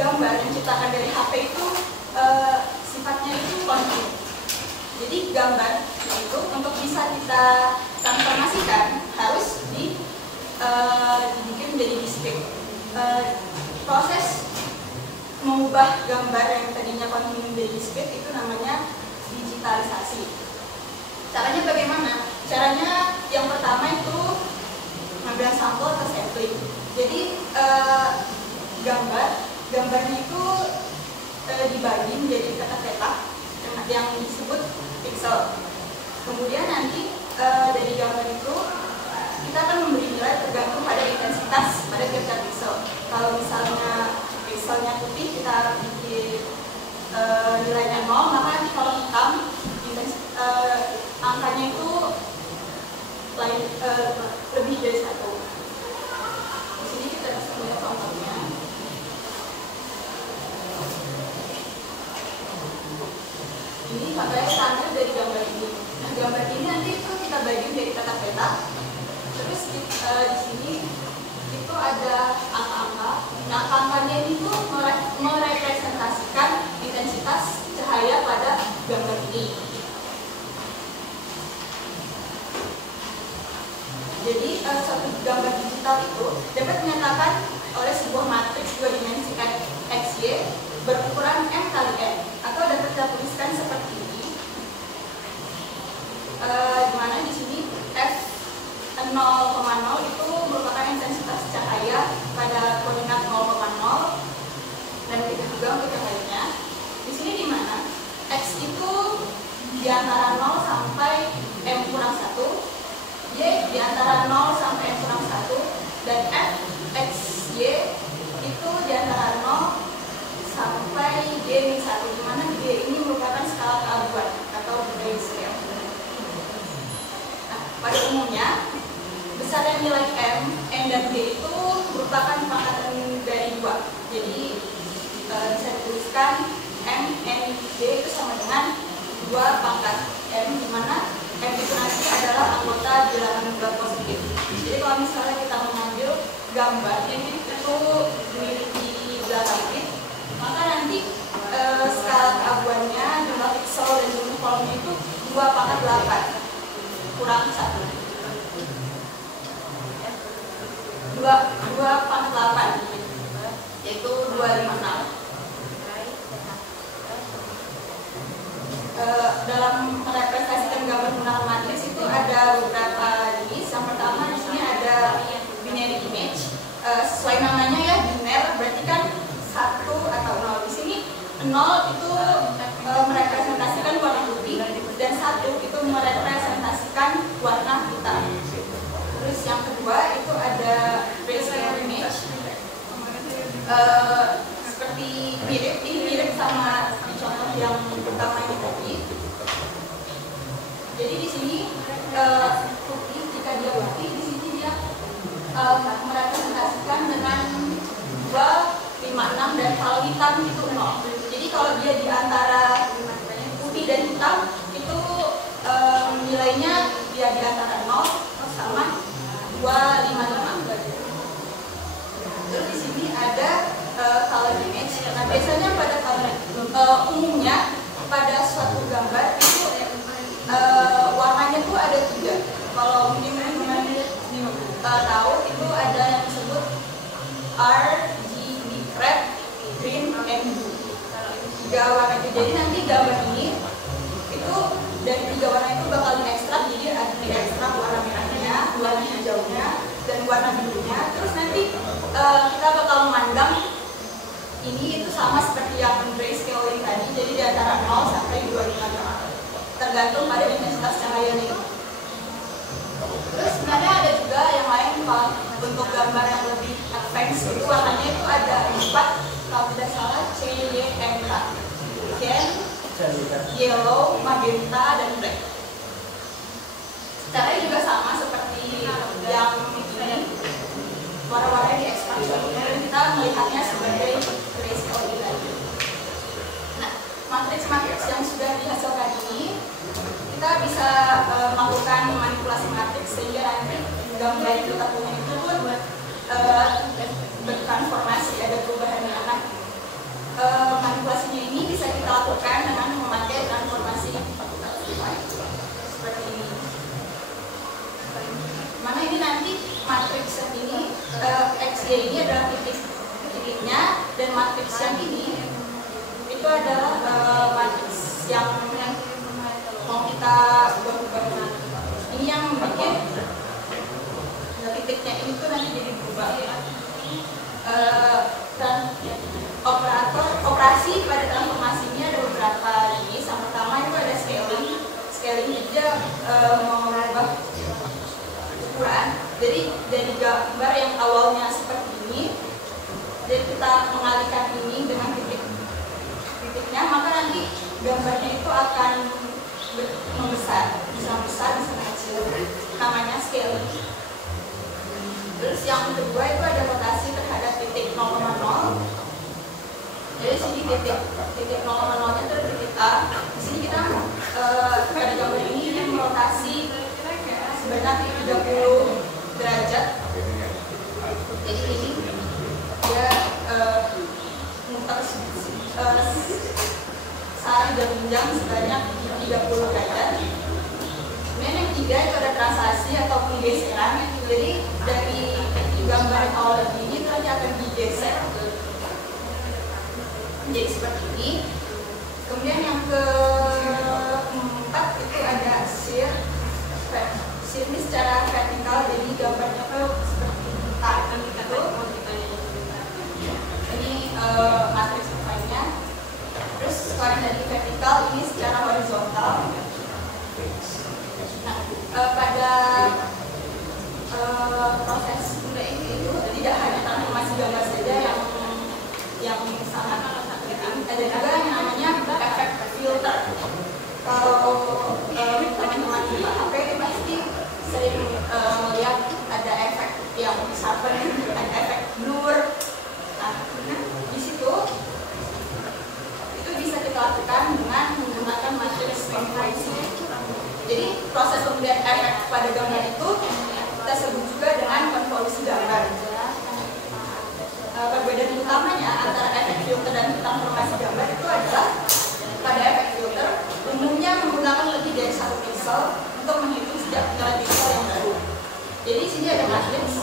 gambar yang diciptakan dari HP itu sifatnya itu kontinu. Jadi gambar itu untuk bisa kita transformasikan harus dibikin menjadi discrete. Proses mengubah gambar yang tadinya kontinu menjadi discrete itu namanya digitalisasi. Caranya bagaimana? Caranya yang pertama itu mengambil sampel atau sampling. Jadi gambarnya itu dibagi menjadi petak-petak yang disebut pixel. Kemudian nanti dari gambar itu kita akan memberi nilai tergantung pada intensitas pada tiap-tiap pixel. Kalau misalnya pixelnya putih kita bikin nilainya 0, maka nanti kalau hitam angkanya itu lebih dari 1. Di sini kita bisa melihat contohnya. Ini makanya standar dari gambar ini. Nah, gambar ini nanti itu kita bagi dari petak-petak. Terus di sini itu ada angka-angka. Nah, angkanya ini tuh merepresentasikan intensitas cahaya pada gambar ini. Jadi suatu gambar digital itu dapat dinyatakan oleh sebuah matriks 2 dimensi XY berukuran M kali N, atau dapat kita tuliskan seperti ini. Di mana di sini F0,0 itu merupakan intensitas cahaya pada koordinat 0,0, dan begitu juga untuk yang lainnya. Di sini di mana X itu di antara 0 sampai M kurang 1, Y di antara 0 sampai M kurang 1, dan F X Y itu di antara 0 sampai G-1, di mana G ini merupakan skala keaguan atau grayscale. Nah, pada umumnya besaran nilai M, N dan G itu merupakan pangkatan dari 2. Jadi bisa dituliskan M, N, G itu sama dengan 2 pangkat M, di mana M itu nanti adalah anggota bilangan nilai positif. Jadi kalau misalnya kita mengambil gambar ini itu memiliki belakang bit, maka nanti skala keaguannya, jumlah pixel dan jumlah kolomnya itu 2 pangkat 8 kurang 1. 2 pangkat 8 yaitu 256. Dalam merepresentasikan gambar menggunakan matriks itu ada beberapa jenis. Yang pertama di sini ada binary image. Sesuai namanya ya, biner berarti kan 1 atau 0. Di sini 0 itu merepresentasikan warna putih dan 1 itu merepresentasikan warna hitam. Terus yang kedua itu ada grayscale image. Seperti mirip sama contoh yang pertama ini tadi. Jadi di sini putih, jika dia putih, di sini dia merepresentasikan dengan 2, 5, 6, dan kalau hitam itu 0. Jadi kalau dia di antara putih dan hitam itu nilainya dia di antara 0 sama 2, 5, 6. Terus di sini ada color image. Nah, biasanya pada umumnya pada suatu gambar itu warnanya tuh ada 3. Kalau mungkin tahu itu ada yang disebut RGB, red, green, and blue. 3 warna itu. Jadi nanti gambar ini itu dari 3 warna itu bakal diekstrak. Jadi ada diekstrak warna merahnya, warna hijaunya, dan warna birunya. Terus nanti kita bakal memandang ini itu sama seperti yang grayscale ini tadi. Jadi di antara 0 sampai 256 tergantung pada intensitas cahayanya. Terus sebenarnya ada juga yang lain. Kalau bentuk gambar yang lebih advance itu warnanya itu ada 4, kalau tidak salah C, Y, M, K. Cyan, yellow, magenta, dan black. Caranya juga sama seperti yang ini. Warna-warna di ekstrak, dan kita melihatnya sebagai grayscale ini lagi. Nah, matriks-matriks yang sudah dihasilkan ini kita bisa melakukan manipulasi matriks sehingga nanti gambar yang kita punya itu pun bertransformasi, ada perubahan yang akan titik-titiknya, dan matriks yang ini itu adalah matriks yang mau kita ubah-ubah. Ini yang bikin titiknya ini tuh nanti jadi berubah. Dan operasi pada transformasi ini ada beberapa jenis. Yang pertama itu ada scaling. Scaling dia mau merubah ukuran. Jadi dari gambar yang awalnya seperti ini, jadi kita mengalihkan ini dengan titiknya, maka nanti gambarnya itu akan membesar, bisa besar, bisa kecil. Namanya scaling. Terus yang kedua itu ada rotasi terhadap titik 0,0. Jadi sini titik 0,0-nya itu titik A. Di sini kita pada gambar ini merotasi sebanyak 30 derajat. Jadi ini dia muter sehari dan jam sebanyak 30 derajat. Kemudian yang ketiga itu ada translasi atau penggeseran. Jadi dari gambar yang awal ini nanti akan digeser menjadi seperti ini. Kemudian yang keempat itu ada shear. Shear ini secara vertikal, jadi gambarnya tuh seperti tarik gitu. Ini matriks definenya. Terus kalau dari vertikal ini secara horizontal. Nah, pada proses ini itu tidak hanya transformasi gambar saja yang sangat penting, ada juga yang namanya efek filter. Kalau teman-teman di HP pasti sering melihat ada efek yang sharpen, ada efek blur. Nah, di situ itu bisa kita lakukan dengan menggunakan matriks konvolusi. Jadi proses pemberian efek pada gambar itu kita sebut juga dengan konvolusi gambar. Perbedaan utamanya antara efek filter dan transformasi gambar itu adalah pada efek filter umumnya menggunakan lebih dari satu pixel untuk menghitung setiap nilai pixel yang baru. Jadi di sini ada matriks.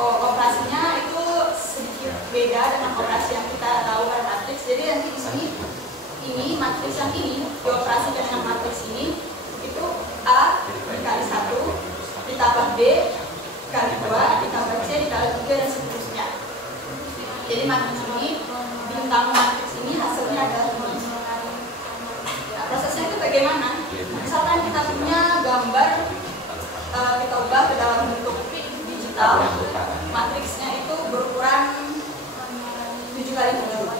Operasinya itu sedikit beda dengan operasi yang kita tahu pada matriks. Jadi nanti di sini ini matriks yang ini dioperasikan dengan matriks ini itu A dikali 1 ditambah B dikali 2 ditambah C dikali 3 dan seterusnya. Jadi matriks ini bintang matriks ini hasilnya adalah ini. Nah, prosesnya itu bagaimana? Misalkan kita punya gambar, kita ubah ke dalam bentuk digital, matriksnya itu berukuran 7x7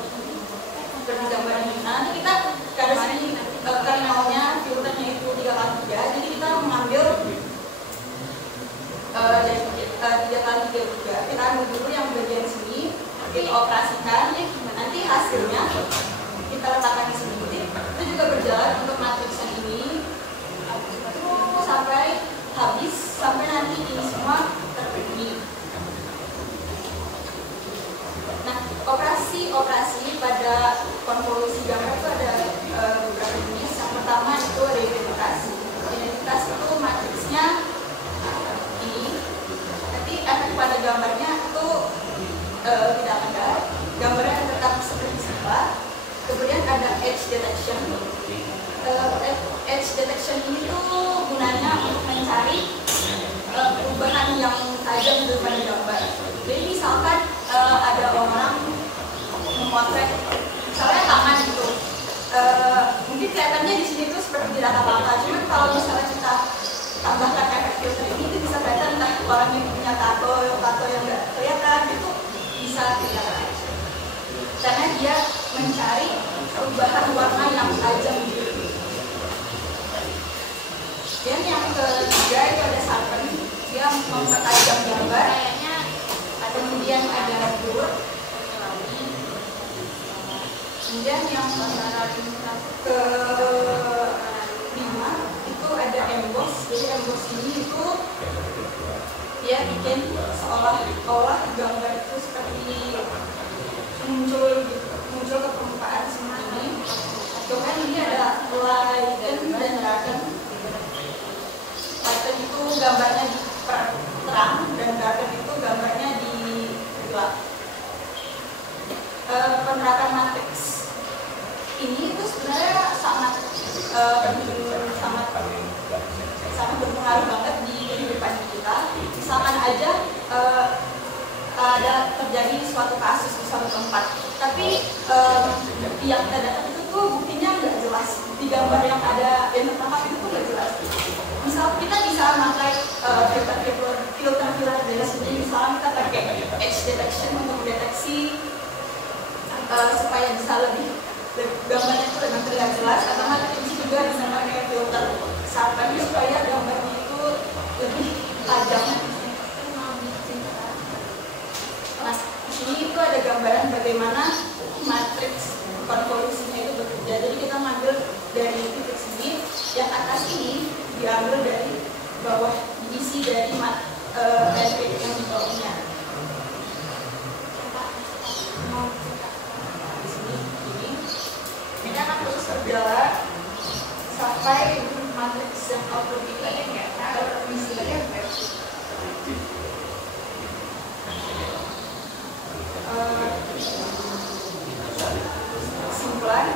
seperti gambar ini. Nah, nanti kita garis ini kardinalnya filternya itu 3x3, jadi kita mengambil 3x3 juga. Kita ambil dulu yang bagian sini, kita operasikan, nanti hasilnya kita letakkan di sini. Itu juga berjalan untuk matriks yang ini sampai habis, sampai nanti ini semua terpenuhi. Nah, operasi pada konvolusi gambar itu ada beberapa jenis. Yang pertama itu ada identifikasi. Identifikasi itu matriksnya ini, tapi efek pada gambarnya itu tidak ada. Gambarnya tetap seperti semula. Kemudian ada edge detection. Edge detection ini tuh gunanya untuk mencari perubahan yang tajam pada gambar. Jadi misalkan ada orang memotret, misalnya tangan gitu, mungkin kelihatannya di sini tuh seperti tidak apa-apa. Cuman kalau misalnya kita tambahkan efek filter ini, itu bisa kelihatan entah orang yang punya tato yang nggak kelihatan itu bisa kelihatan. Karena dia mencari perubahan warna yang tajam gitu. Dan yang ketiga itu ada sharpen, dia mempertajam gambar. Kemudian ada blur. Kemudian yang kelima itu ada emboss. Jadi emboss ini itu dia bikin seolah-olah gambar itu seperti muncul ke permukaan seperti ini. Kemudian ini ada lighten dan darken. Lighten itu gambarnya diperterang dan darken itu gambarnya digelap. penerapan matriks ini itu sebenarnya sangat berpengaruh banget di kehidupan kita. Misalkan aja ada terjadi suatu kasus di suatu tempat, tapi yang kita dapat itu tuh buktinya nggak jelas, di gambar yang ada yang tertangkap itu tuh nggak jelas. Misal kita bisa memakai filter dari sini, misalnya kita pakai edge detection untuk mendeteksi supaya bisa lebih gambarnya itu lebih terlihat jelas, atau kita juga bisa pakai filter sharpen supaya gambarnya itu lebih tajam. Nah, di sini itu ada gambaran bagaimana matriks konvolusinya itu bekerja. Jadi kita mengambil dari titik sini, yang atas ini diambil dari bawah, diisi dari matriks yang di bawahnya. Ini akan terus berjalan sampai matriks yang output kita terisinya kesimpulan.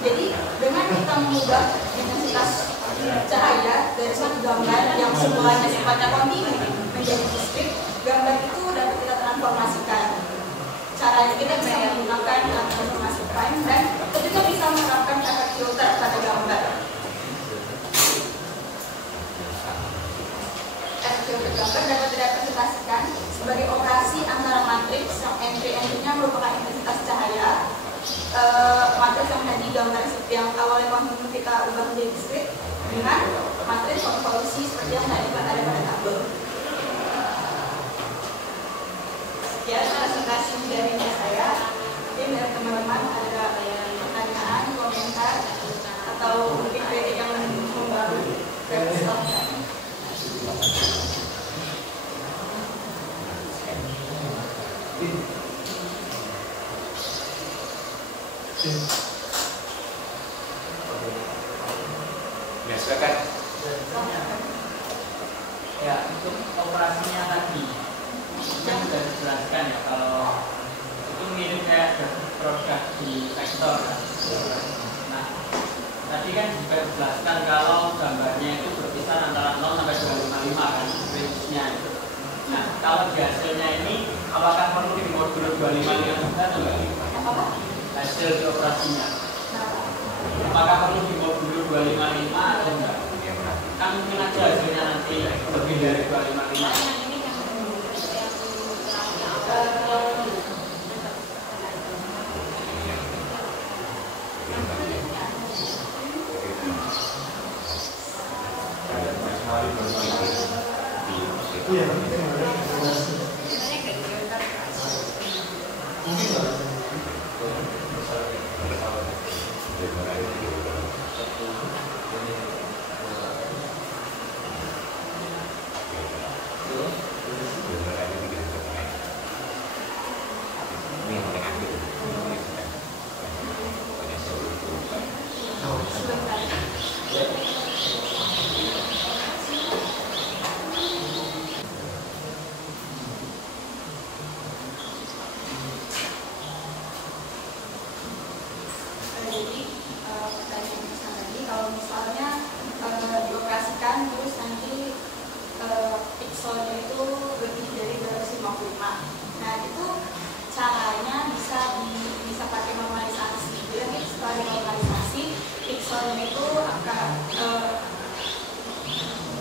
Jadi dengan kita mengubah intensitas cahaya dari suatu gambar yang semulanya sifatnya kontinu menjadi diskrit, gambar itu dapat kita transformasikan. Caranya kita bisa menggunakan transformasi prime dan kita bisa menerapkan efek filter pada gambar. Efek filter gambar dapat direpresentasikan sebagai operasi antara matriks yang entry-nya merupakan intensitas cahaya, matriks yang tadi gambar yang awalnya kontinu kita ubah menjadi diskrit, dengan matriks konvolusi seperti yang tadi ada pada tabel. Ya, presentasi dari saya. Mungkin dari teman-teman ada pertanyaan, komentar, atau mungkin kritik yang membaru dari stoknya. Ya, silakan. Ya, untuk operasinya tadi kan sudah dijelaskan ya, kalau itu mirip kayak produk di sektor kan. Nah, tadi kan juga dijelaskan kalau gambarnya itu berkisar antara 0 sampai 255 kan, range-nya itu. Nah, kalau di hasilnya ini apakah perlu dimodul 255 juga atau enggak? Hasil di operasinya apakah perlu dimodul 255 atau enggak? Kan mungkin aja hasilnya nanti lebih dari 255.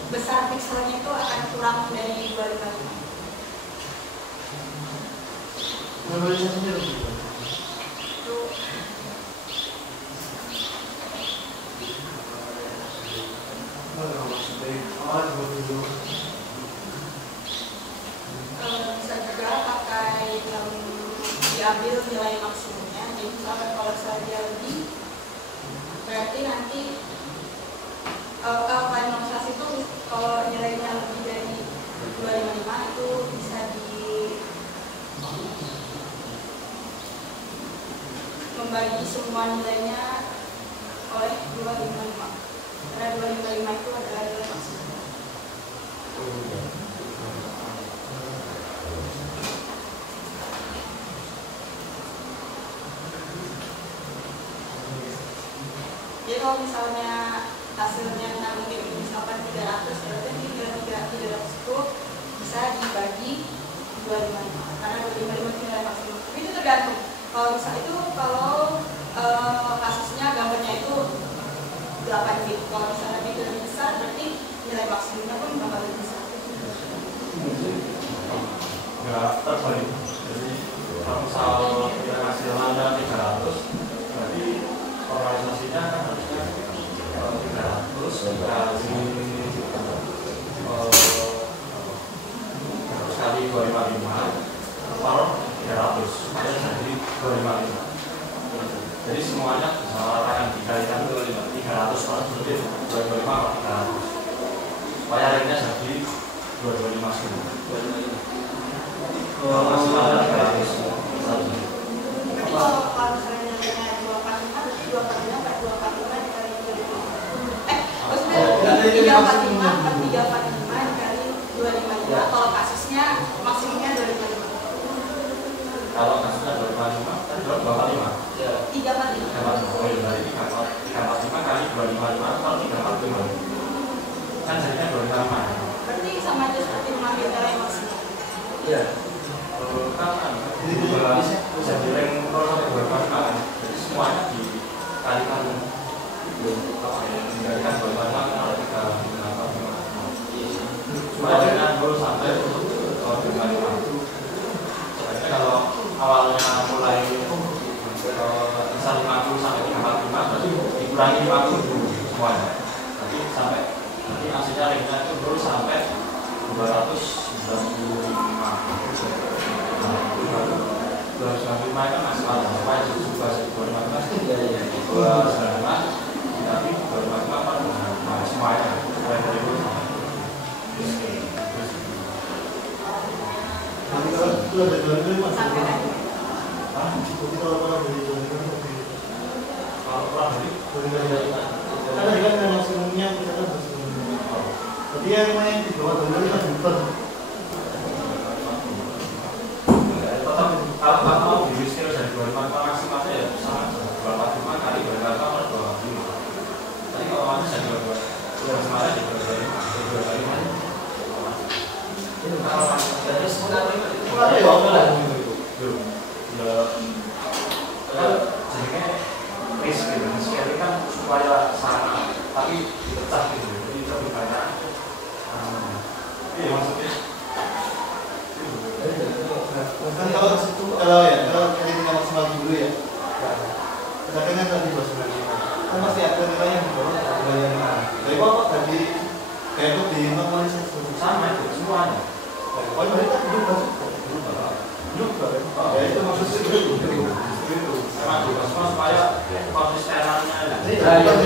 Besar pikselnya itu akan kurang dari 255. Normalisasinya lebih Itu bisa juga pakai yang diambil nilai maksimumnya. Jadi misalkan kalau saja lebih, berarti nanti normalisasi itu kalau nilainya lebih dari 255 itu bisa membagi semua nilainya oleh 255, karena 255 itu adalah nilai maksimum. kalau misalnya hasilnya mungkin misalkan 300, berarti 300 itu bisa dibagi 255 karena 255 itu nilai maksimum. Tapi itu tergantung. Kalau misalnya itu kasusnya gambarnya itu 8 bit. Kalau misalnya bit lebih besar, berarti nilai maksimumnya pun bakal lebih besar. Nggak terbalik. Jadi kalau misal kita ngasih Anda 300, berarti organisasinya kan harusnya 300 kali 255 per 300 supaya jadi 255. Jadi semuanya misalnya yang dikalikan 300 per 225 per 300 supaya akhirnya jadi 225 semua. Maksimal 300. Jadi kalau misalnya nilainya 245, berarti 245 per 245 dikali 255. Maksudnya 345 per 345 dikali 255. Kalau kasusnya maksimumnya 255. Kalau kasusnya 255 kan 245. 345. Oh iya, berarti 345 kali 255 kalau 345 kan jadinya 255. Berarti sama aja seperti mengambil nilai maksimum. Iya. Kan bisa dileng sampai 255 kan. Jadi semuanya dikalikan dikalikan 255 kali 355. Supaya dengan sampai 255. Sebenarnya kalau awalnya mulai misal 50 sampai 345 berarti dikurangi 50 dulu semuanya. Nanti sampai nanti hasilnya ringnya itu dulu sampai 295. 295 kan maksimal supaya juga 295 tapi 255 kan semuanya mulai dari dulu Nanti kalau itu ada 255 Sampai kan. jadi kalau orang beli 255 kalau kurang dari 255 karena juga nilai maksimumnya kita kan maksimumnya. Tapi yang main di bawah 255 juta. Kalau mau diwisir dari 255 maksimalnya ya sama 245 kali 255 per 255. Tapi kalau mau bisa 225 maksimalnya di 225. Itu kalau dari sebenarnya itu ada ya jadinya risk gitu. Sekali kan supaya sama tapi dipecah gitu. Jadi lebih banyak. Iya maksudnya. Kan kalau kita maksimal dulu ya. Misalkan kan tadi 295 kan masih ada nilai yang di bawah 255. Tapi kok tadi kayak itu di normalisasi Sama itu semuanya. oh mereka berubah ya itu maksudnya itu Memang juga semua supaya konsistenannya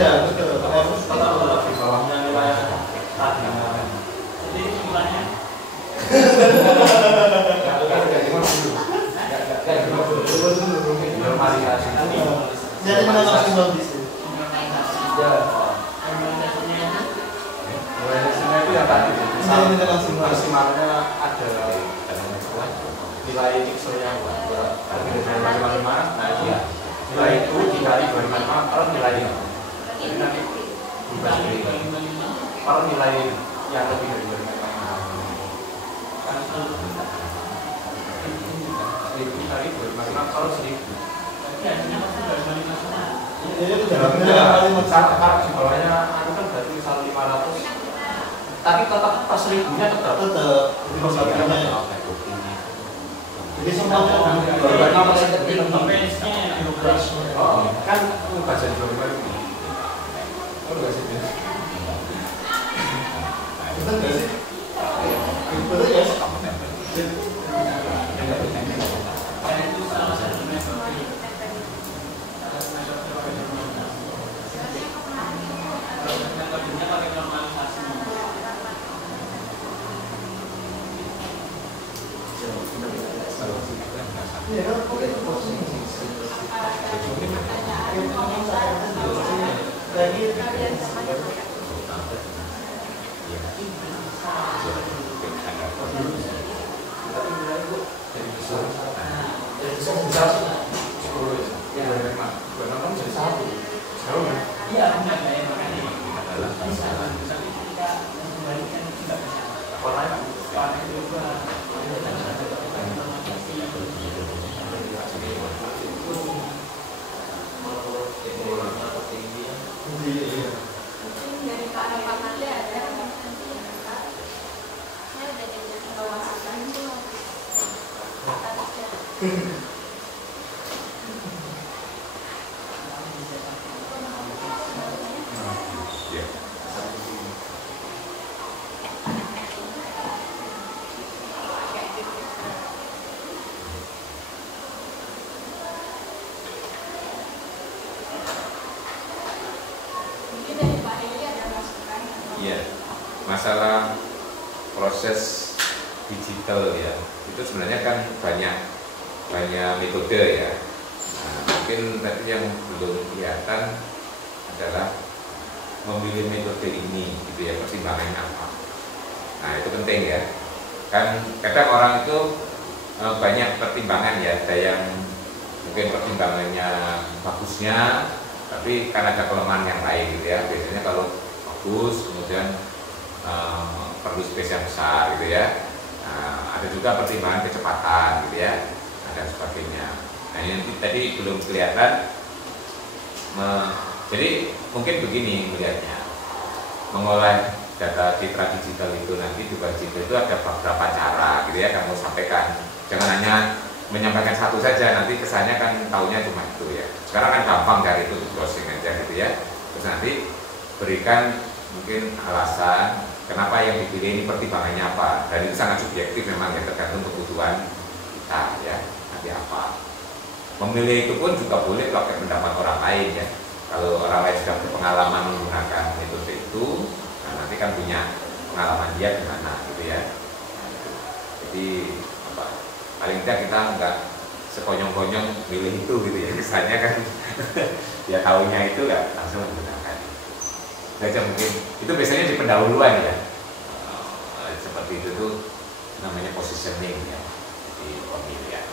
ya tetap di bawahnya nilai tadi. Jadi kesimpulannya jadi mana maksimal di sini Normalisasinya itu yang tadi maksimalnya ada nilai X-nya dari 255. Nah itu nilai itu dikali 255 per nilai ini. Jadi nanti berubah per nilai yang lebih dari 255. Itu kali 255 per 1000. berarti hasilnya pasti 255 semua. jadi itu dalamnya Kalau di bawahnya aku kan berarti misal 500 tapi tetap pas 1000-nya tetap jadi semuanya Range-nya yang berubah. kan ubah jadi 255. Oh enggak sih. betul nggak sih betul ya Dan itu salah satu metode. Metodenya pakai normalisasi. iya kan oke posisi lagi Bisa 10 ya. 255 jadi 1. Jauh kan? Iya, masalah proses digital ya, itu sebenarnya kan banyak metode ya. Nah, mungkin tadi yang belum kelihatan adalah memilih metode ini gitu ya, pertimbangannya apa. Nah itu penting ya, kan kadang orang itu banyak pertimbangan ya, ada yang mungkin pertimbangannya bagusnya, tapi kan ada kelemahan yang lain gitu ya. Biasanya kalau bagus kemudian perlu space yang besar gitu ya. Ada juga pertimbangan kecepatan gitu ya, dan sebagainya. Nah ini tadi belum kelihatan. Jadi mungkin begini melihatnya, mengolah data citra digital itu nanti di digital itu ada beberapa cara gitu ya, kamu sampaikan. Jangan hanya menyampaikan satu saja, nanti kesannya kan taunya cuma itu ya. Sekarang kan gampang dari itu browsing aja gitu ya. Terus nanti berikan mungkin alasan kenapa yang dipilih ini, pertimbangannya apa, dan itu sangat subjektif memang ya, tergantung kebutuhan kita ya, nanti apa. Memilih itu pun juga boleh pakai pendapat orang lain ya. Kalau orang lain sudah berpengalaman menggunakan metode itu, nah nanti kan punya pengalaman dia gimana gitu ya. Jadi apa, paling tidak kita nggak sekonyong-konyong milih itu gitu ya, misalnya kan ya tahunya itu nggak langsung menggunakan. Saja mungkin itu biasanya di pendahuluan ya, seperti itu tuh namanya positioning ya di pemilihan.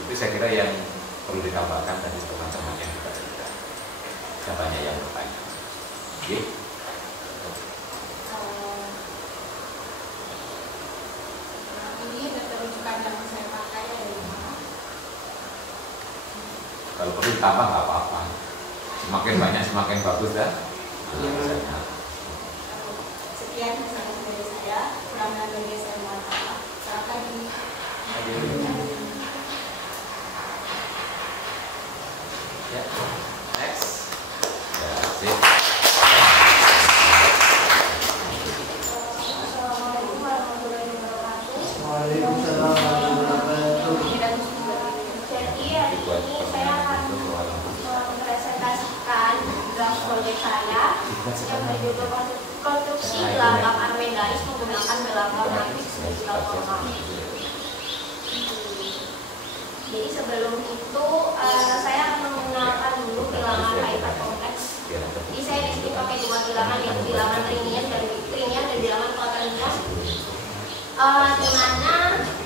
Itu saya kira yang perlu ditambahkan tadi teman-teman yang kita cerita. Siapanya yang bertanya? Oke. Ini data rujukan yang saya pakai dari mana? Kalau perlu ditambah nggak apa-apa. Semakin banyak semakin bagus kan? Sekian informasi dari saya. Kurang lebih saya mohon maaf. Silakan ini. Ya. Next. Ya, sip. Assalamualaikum warahmatullahi wabarakatuh. Waalaikumsalam warahmatullahi wabarakatuh. Jadi hari ini saya akan mempresentasikan draft proyek saya yang berjudul konstruksi gelambang Armendaris menggunakan gelambang matrix digital formal. Jadi sebelum itu saya akan menggunakan dulu bilangan hyperkompleks. Jadi saya di sini pakai dua bilangan, yaitu bilangan trinian dan bilangan quaternion. Di mana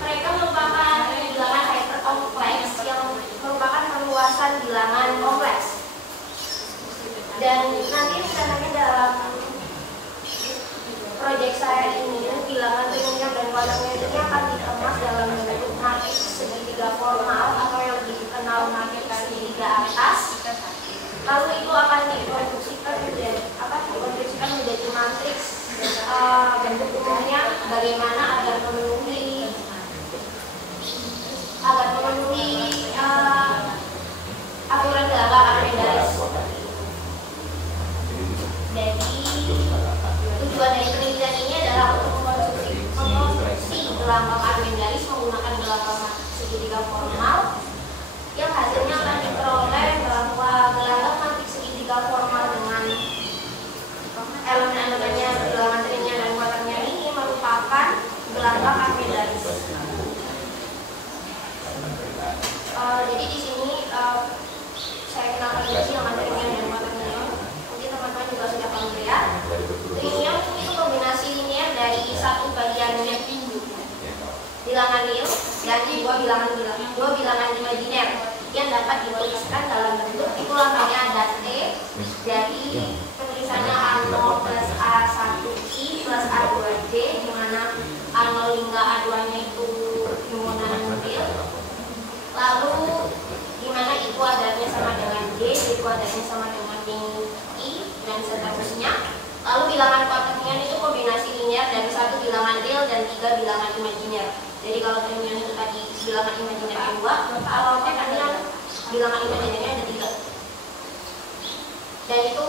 mereka merupakan bilangan hyperkompleks yang merupakan perluasan bilangan kompleks. Dan nanti rencananya dalam proyek saya ini bilangan trinian dan quaternion ini akan dikemas dalam bentuk matriks segitiga formal atau yang dikenal matriks segitiga atas. Lalu itu akan dikonstruksikan menjadi matriks bentuk umumnya bagaimana agar memenuhi aturan gelambang Armendaris. Jadi tujuan dari penelitian ini adalah untuk mengkonstruksi gelambang Armendaris menggunakan gelambang segitiga formal, yang hasilnya akan diperoleh bahwa gelambang matriks segitiga formal dengan elemen-elemennya bilangan trinian dan quaternion ini merupakan gelambang Armendaris. Jadi di sini saya kenalkan dulu bilangan trinian dan quaternion. Mungkin teman-teman juga sudah familiar. Trinian itu kombinasi linear dari satu bagian bilangan real dan dua bilangan imajiner yang dapat dituliskan dalam bentuk itu namanya ada T dari penulisannya A0 plus A1I plus A2J, di mana A0 hingga A2 nya itu himpunan real. Lalu di mana itu adanya sama dengan D, itu adanya sama dengan I dan seterusnya. Lalu bilangan quaternion itu kombinasi linear dari satu bilangan real dan tiga bilangan imajiner. Jadi kalau trinian itu tadi bilangan imajiner yang 2, kalau tadi kan bilangan imajinernya ada 3. Dan itu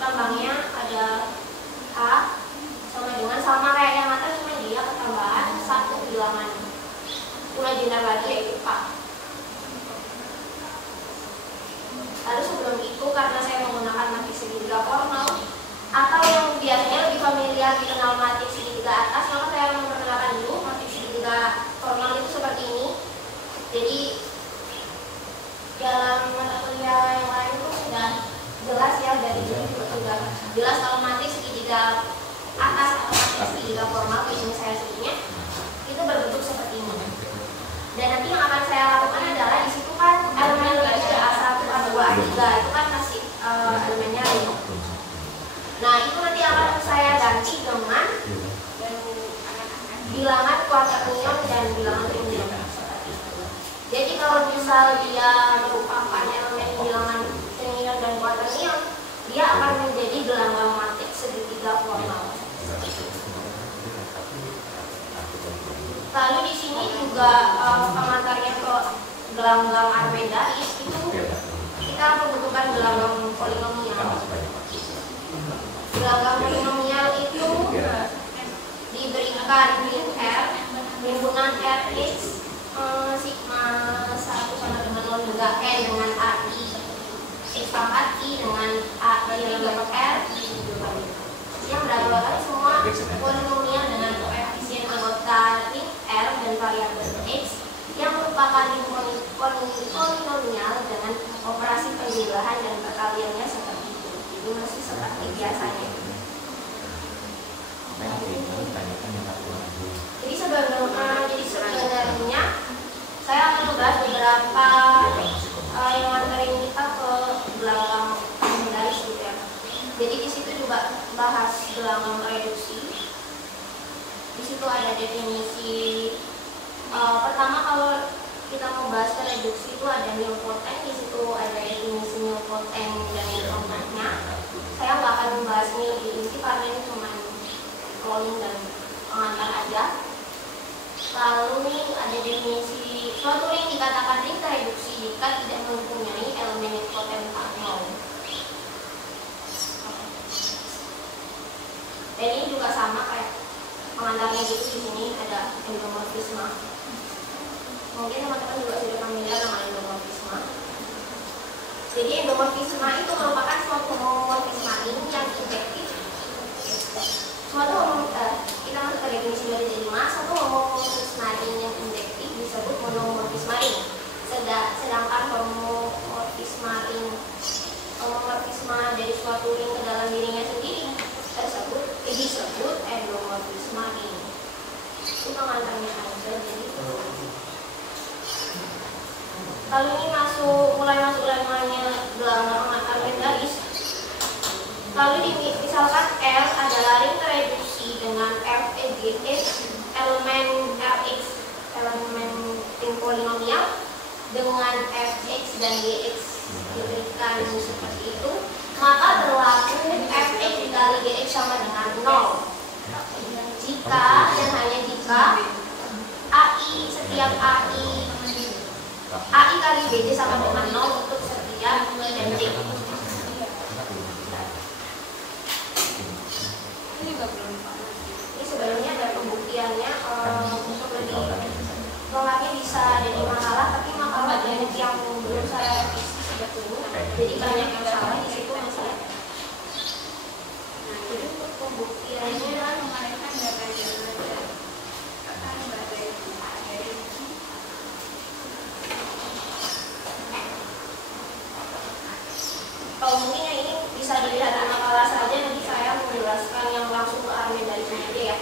tambangnya ada H sama kayak yang atas, cuma dia ketambahan satu bilangan imajiner lagi yaitu K. Lalu sebelum itu karena saya menggunakan matriks segitiga formal atau yang biasanya lebih familiar dikenal matriks segitiga atas, maka saya memperkenalkan dulu matriks segitiga formal itu seperti ini. Jadi dalam mata kuliah yang lain itu sudah jelas ya, dari sini juga sudah jelas kalau matriks segitiga atas atau matriks segitiga formal, di sini saya sebutnya itu berbentuk seperti ini. Dan nanti yang akan saya lakukan adalah di situ kan elemen A1, A2, A3 itu kan masih elemennya 5. Nah itu nanti akan saya ganti dengan bilangan quaternion dan bilangan trinion. Jadi kalau misal dia merupakan elemen bilangan trinion dan quaternion, dia akan menjadi gelanggang matriks segitiga formal. Lalu di sini juga pengantarnya ke gelanggang Armendariz itu kita membutuhkan gelanggang polinomial. Gelanggang polinomial itu diberikan ring R, himpunan Rx sigma 1 sama dengan 0 hingga n dengan AI x pangkat I dengan AI yang dapat R yang berdasarkan semua polinomial dengan koefisien anggota ring R dan variabel X yang merupakan polinomial dengan operasi penjumlahan dan perkaliannya seperti itu. Ini masih seperti biasanya. Jadi sebenarnya saya akan membahas beberapa yang nganterin kita ke gelanggang Armendariz gitu ya. Jadi di situ juga bahas gelanggang reduksi. Di situ ada definisi. Pertama kalau kita mau bahas reduksi itu ada nilpotent, di situ ada definisi nilpotent dan nilpotennya. Saya nggak akan membahas ini lebih inti karena ini cuma rolling dan pengantar aja. Lalu nih ada definisi suatu ring dikatakan ring tereduksi jika tidak mempunyai elemen nilpotent nol. Dan ini juga sama kayak pengantarnya gitu, di sini ada endomorfisme. Mungkin teman-teman juga sudah familiar dengan endomorfisme. Jadi endomorfisme itu merupakan suatu homomorfisme ring yang injektif. Kita masuk ke definisi dari J5. Suatu homomorfisme ring yang injektif disebut monomorfisme ring. Sedangkan homomorfisme dari suatu ring ke dalam dirinya sendiri disebut endomorfisme ring. Itu pengantarnya aja. Jadi kalau ini mulai masuk lemanya gelanggang Armendariz. Lalu misalkan L adalah ring tereduksi dengan F, E, G, H elemen Rx, elemen ring polinomial dengan Fx dan Gx diberikan seperti itu, maka berlaku Fx dikali Gx sama dengan 0 jika dan hanya jika AI setiap AI kali BJ sama dengan 0 untuk setiap identik. Ini sebenarnya ada pembuktiannya, untuk lebih lengkapnya bisa ada di makalah, tapi makalah banyak yang belum saya revisi sebetulnya, jadi banyak yang salah di situ masih ya. Nah, jadi untuk pembuktiannya mungkin yang ini bisa dilihat di makalah saja, nanti saya menjelaskan yang langsung ke Armendariz aja ya.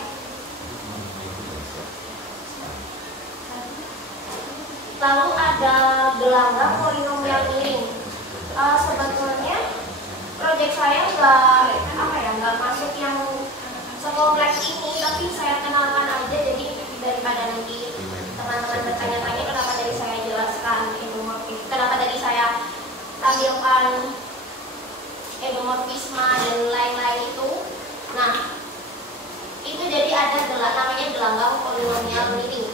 Lalu ada gelanggang polinomial miring. Sebetulnya proyek saya nggak masuk yang sekompleks ini, tapi saya kenalkan aja, jadi daripada nanti teman-teman bertanya-tanya kenapa dari saya jelaskan endomorfisme, kenapa dari saya tampilkan endomorfisme dan lain-lain itu. Nah, itu jadi ada namanya gelanggang polinomial miring.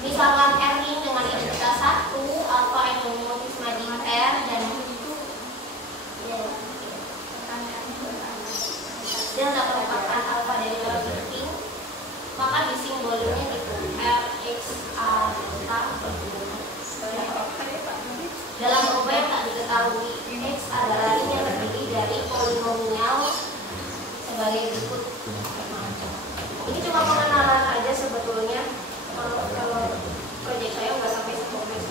Misalkan R ini dengan identitas 1 atau endomorfisme di R dan merupakan alfa dari dalam ring, maka disimbolnya gitu Rx A dalam rupa yang tak diketahui. X adalah ring yang terdiri dari polinomial sebagai berikut. cuma pengenalan aja sebetulnya. Kalau proyek saya nggak sampai sekompleks.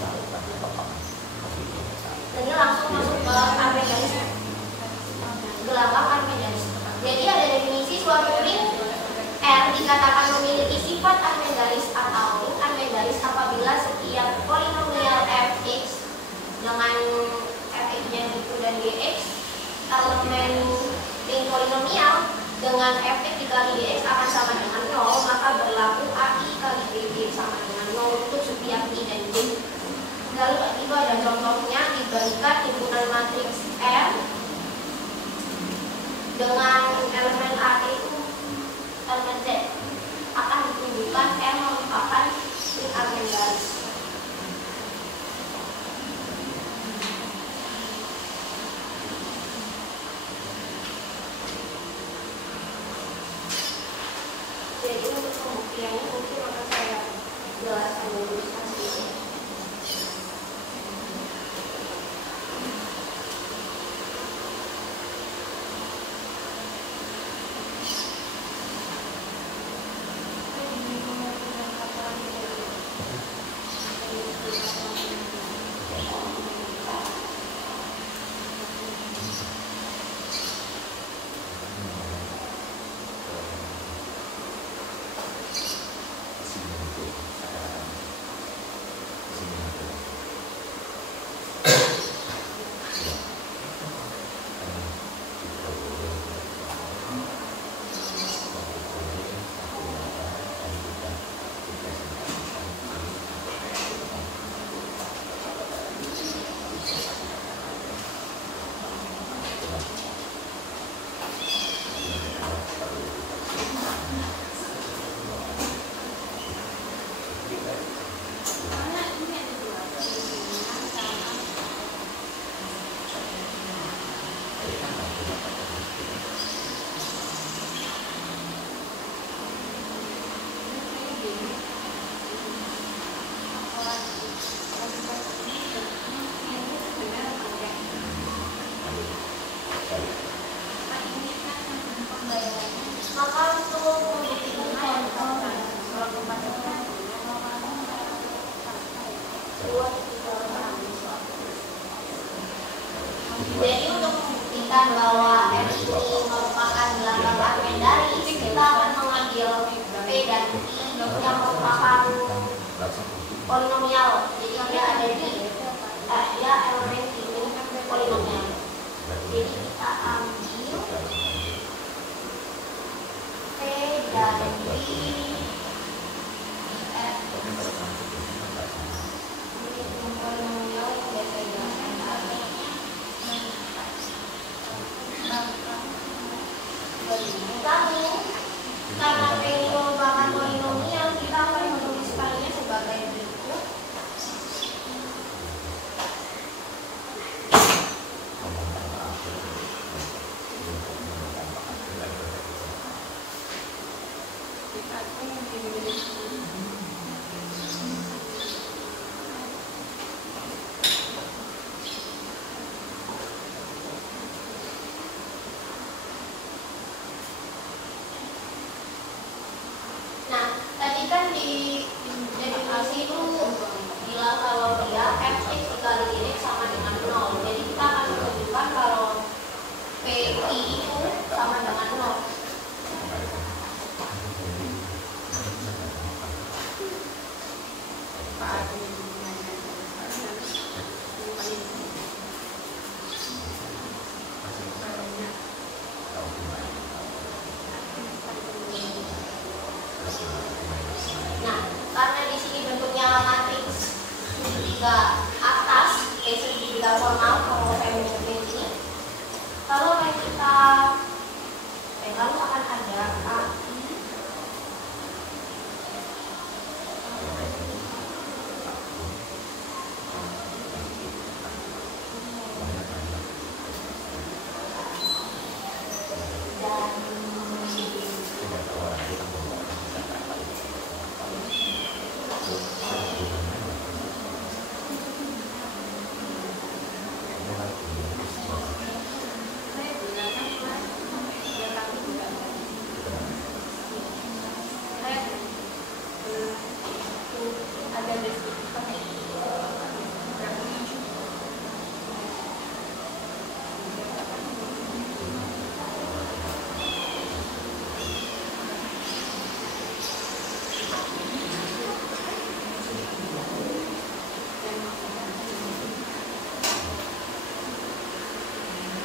Dan ini langsung masuk ke armadalis, gelambang armadalis. Jadi ada definisi suatu ring R dikatakan memiliki sifat armadalis atau armadalis apabila setiap polinomial fx dengan fx-nya itu dan dx elemen ring polinomial dengan fx dikali dx akan sama dengan 0, maka berlaku ai kali dg sama dengan 0 untuk setiap i dan j. Lalu itu ada contohnya, dibalikan himpunan matriks R dengan elemen A itu elemen Z akan ditunjukkan R merupakan ring armadalis. Jadi untuk pembuktiannya mungkin akan saya jelaskan dulu hasilnya. Jadi untuk membuktikan bahwa F ini merupakan gelambang armadalis, kita akan mengambil P dan I yang merupakan polinomial. Jadi dia ada di dia elemen ini polinomial. Jadi kita ambil P dan I F ini polinomial yang biasa dijelaskan Lalu, karena P ini merupakan polinomial, kita akan menuliskannya sebagai berikut.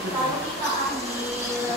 Lalu kita ambil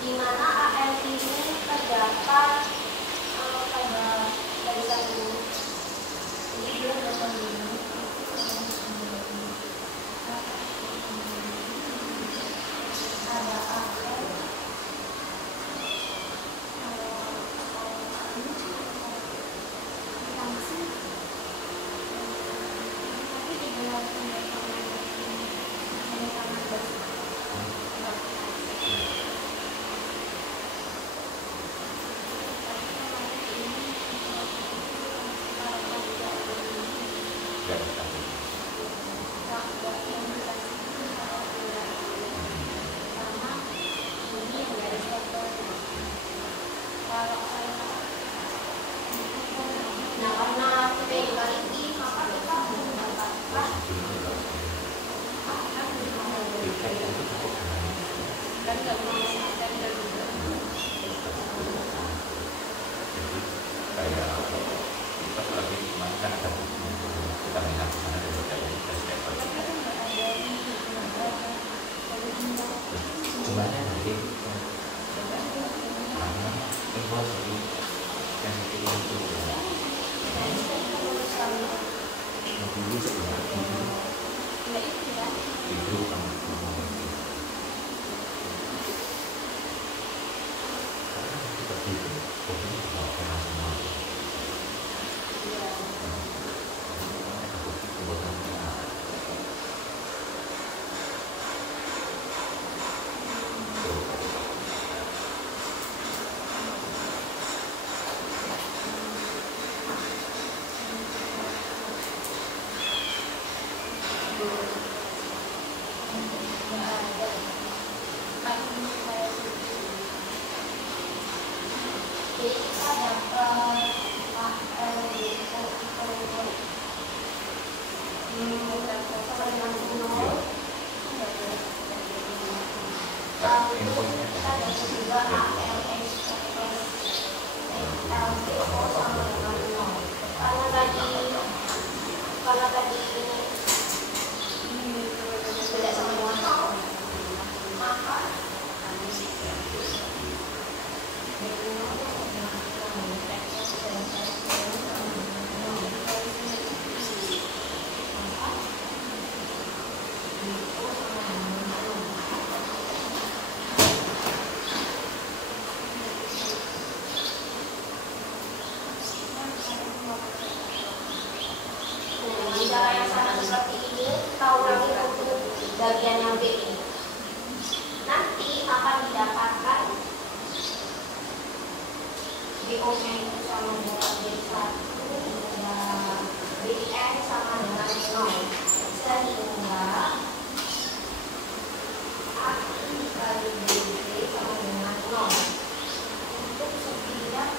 di mana AM ini terdapat pada barisan ini. Jadi dia dapat ini. Ada AM. Nah, karena kita dibagi, maka kita mendapatkan Kan nggak bisa standar juga. Kayak kita lagi kemarin kan ada kita lihat sana ada step jumlahnya nanti karena invoice yang itu dulu sebenarnya itu jadi kita dapat karena tadi beda sama motor, maka dengan cara yang sama seperti ini, kita ulangi untuk bagian yang B ini. Nanti akan didapatkan BO-nya itu sama dengan B1 dan BN sama dengan 0, sehingga A kali BB sama dengan 0. Untuk setiap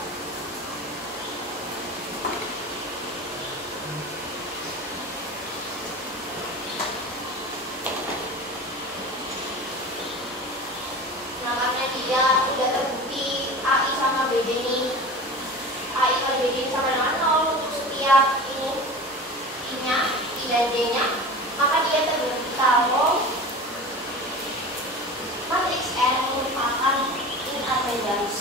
karena dia udah terbukti AI sama BD ini, AI kali BD ini sama dengan 0 untuk setiap ini I-nya, I dan D-nya, maka dia terbukti kalau matriks N merupakan inarbendaris.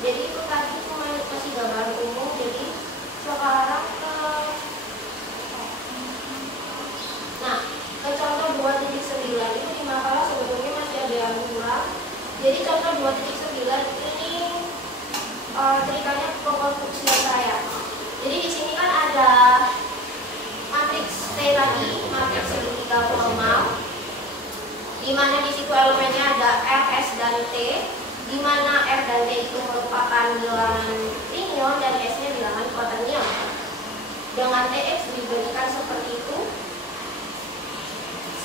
Jadi itu tadi cuma kasih gambaran umum. Jadi sekarang ke contoh 2.9 itu di makalah sebetulnya masih ada yang kurang. Jadi contoh 2.9 ini ceritanya pengkonstruksian saya. Jadi di sini kan ada matriks T tadi, matriks segitiga formal. di mana di situ elemennya ada R, S, dan T, di mana R dan T itu merupakan bilangan trinyon dan S-nya bilangan kuaternion. Dengan TX diberikan seperti itu,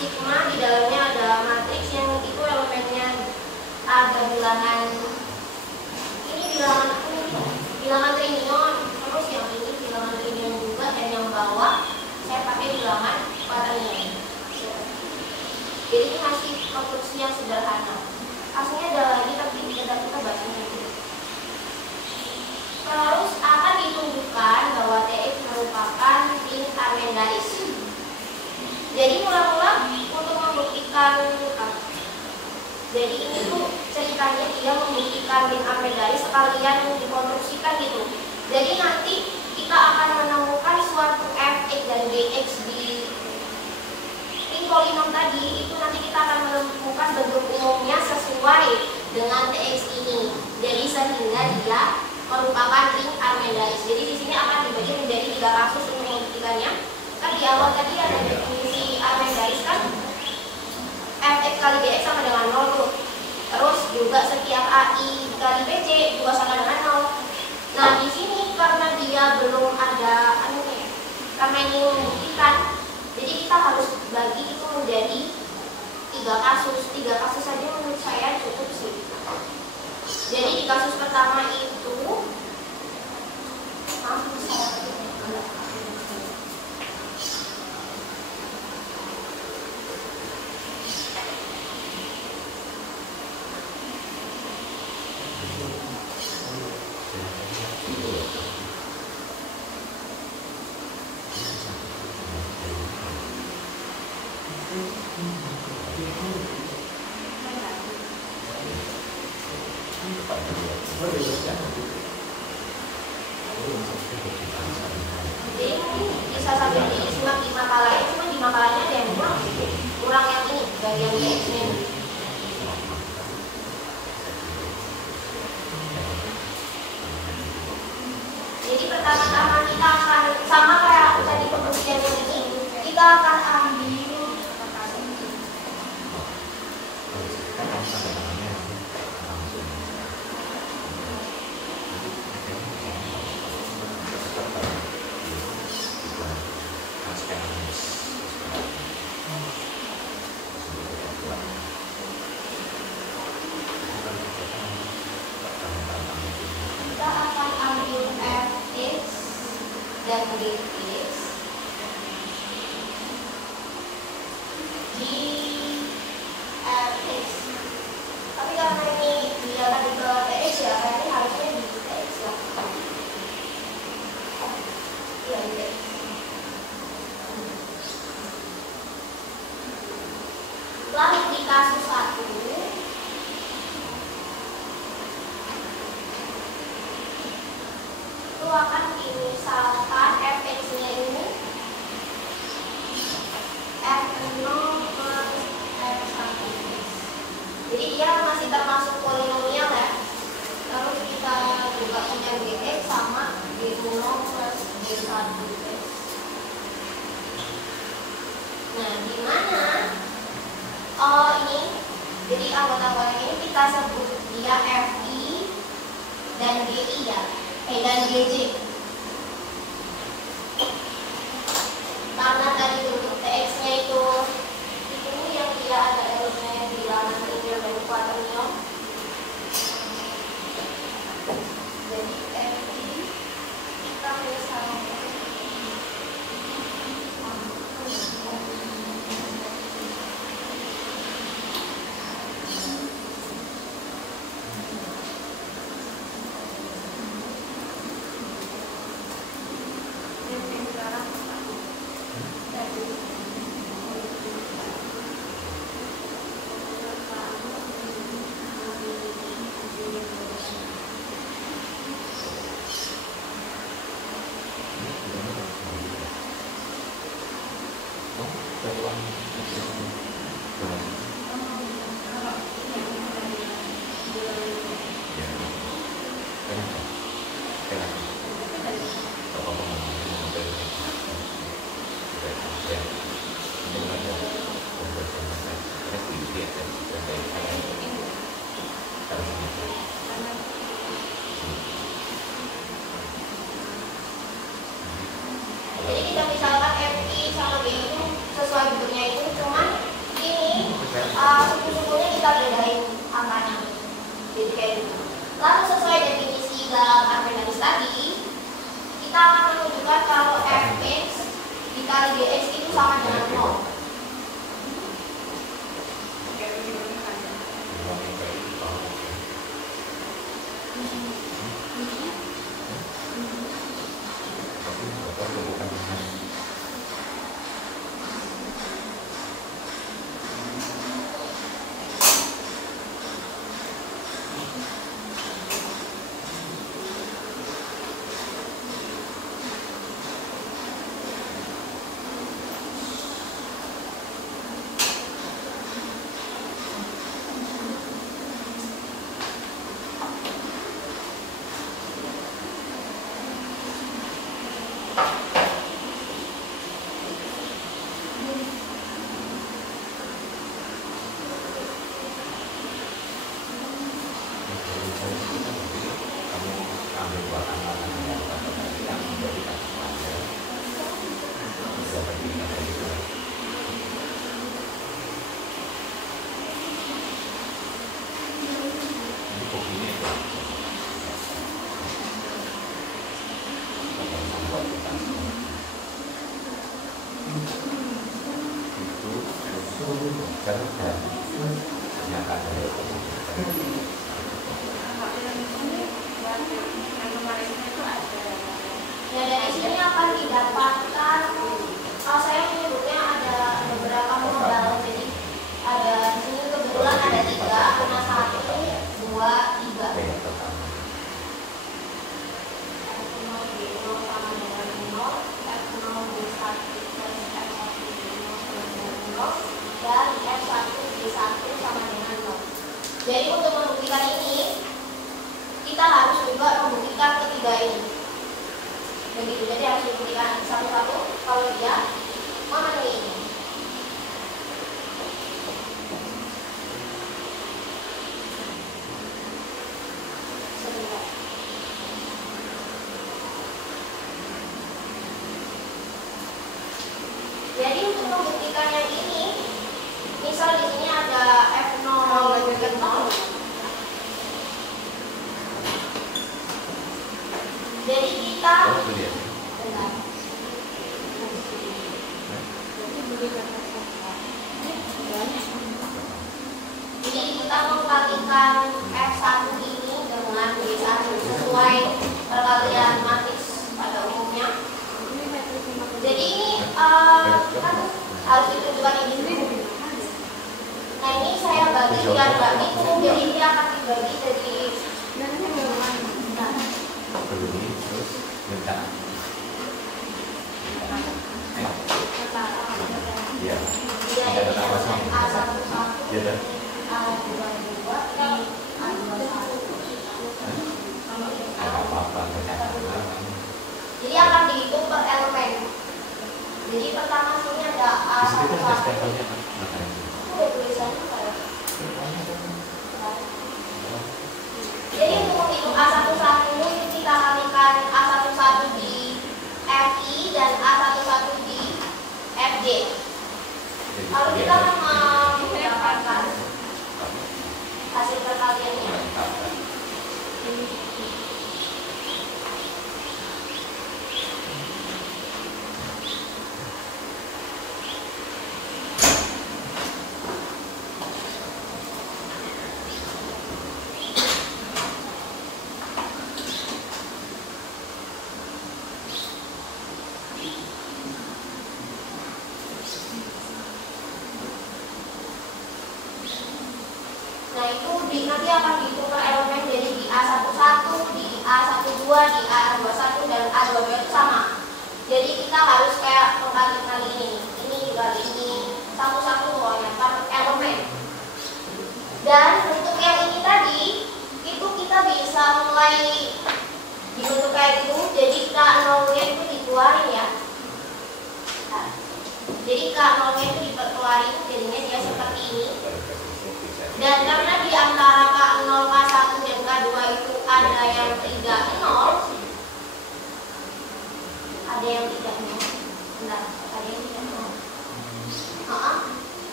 sigma di dalamnya ada matriks yang itu elemennya ada bilangan bilangan trinyon, terus yang ini bilangan trinyon juga, dan yang bawah saya pakai bilangan kuaternion. Jadi ini masih konstruksi yang sederhana. Aslinya ada lagi tapi kita bacanya dulu. Terus akan ditunjukkan bahwa TX merupakan ring Armendariz. Jadi mula-mula untuk membuktikan, jadi ini tuh ceritanya dia membuktikan ring Armendariz sekalian dikonstruksikan gitu. Jadi nanti kita akan menemukan suatu fx dan gx di ring polinom tadi, itu nanti kita akan menemukan bentuk umumnya sesuai dengan tx ini. Jadi sehingga dia merupakan ring Armendariz. Jadi di sini akan dibagi menjadi 3 kasus untuk membuktikannya. Kan di awal tadi ada definisi Armendariz kan, fx kali gx sama dengan 0 tuh. Terus juga setiap ai kali bc juga sama dengan 0. Nah di sini karena dia belum ada karena ini membuktikan, jadi kita harus bagi itu menjadi 3 kasus. 3 kasus saja menurut saya cukup sih. Jadi di kasus pertama itu bisa sambil disimak di makalahnya, cuma di makalahnya ada yang kurang yang ini bagian gx-nya. Jadi pertama-tama kita akan sama kayak tadi pembuktian yang ini, kita akan ambil dan gx di fx. Tapi karena ini dia tadi ke tx ya, karena ini harusnya di tx lah. Iya di tx. Lalu di kasus 1 itu akan dimisalkan fx-nya ini f0 plus f1x. Jadi dia masih termasuk polinomial ya. Terus kita juga punya gx sama g0 plus g1x. Nah, di mana ini jadi anggota-anggota ini kita sebut dia fi dan gi ya. Dan gj. Karena tadi untuk tx-nya itu yang dia ada elemennya di bilangan trinyon dan kuaternion. Jadi fi kita misalnya Iya, Jadi kita misalkan FI sama B itu sesuai bentuknya itu, cuman ini suku-sukunya kita bedain angkanya. Jadi kayak gitu. Lalu sesuai definisi dalam Archimedes tadi, kita akan menunjukkan kalau Fx dikali Dx itu sama dengan 0. Ya dari sini akan didapatkan, saya menyebutnya ada beberapa modal. Jadi ada di sini kebetulan ada 3, karena 1, 2, 3. F0 B0 sama dengan 0, F0 B1 plus F1 B0 sama dengan 0, dan F1 B1 sama dengan 0. Jadi untuk membuktikan ini, kita harus juga membuktikan ketiga ini. Begitu, jadi harus dibuktikan satu-satu kalau dia memenuhi ini. Sebentar. Jadi untuk membuktikan yang ini, misal di sini ada F0 dengan 0. Jadi kita benar. Jadi kita mengkalikan F1 ini dengan B1 sesuai perkalian matriks pada umumnya. Jadi ini kan harus ditunjukkan ini dulu. Nah ini saya bagi biar nggak itu, jadi ini akan dibagi jadi terus minta iya ada apa sama iya dan apa-apa jadi akan dihitung per elemen. Jadi pertama sini ada A1. Udah tulisannya apa ya? Jadi untuk menghitung A11 itu kita kalikan A11 di FI dan A11 di FJ. Lalu kita akan mendapatkan hasil perkaliannya. Nah itu nanti akan dihitung per elemen, jadi di A11, di A12, di A21 dan A22 itu sama. Jadi kita harus kayak mengkali-kali ini kali ini, satu-satu pokoknya per elemen. Dan untuk yang ini tadi, itu kita bisa mulai dibentuk kayak gitu. Jadi K0-nya itu dikeluarin ya. Nah, jadi K0-nya itu dikeluarin, jadinya dia seperti ini. Dan karena di antara K0, K1 dan K2 itu ada yang tidak 0, ada yang tidak 0. Bentar, ada yang tidak 0.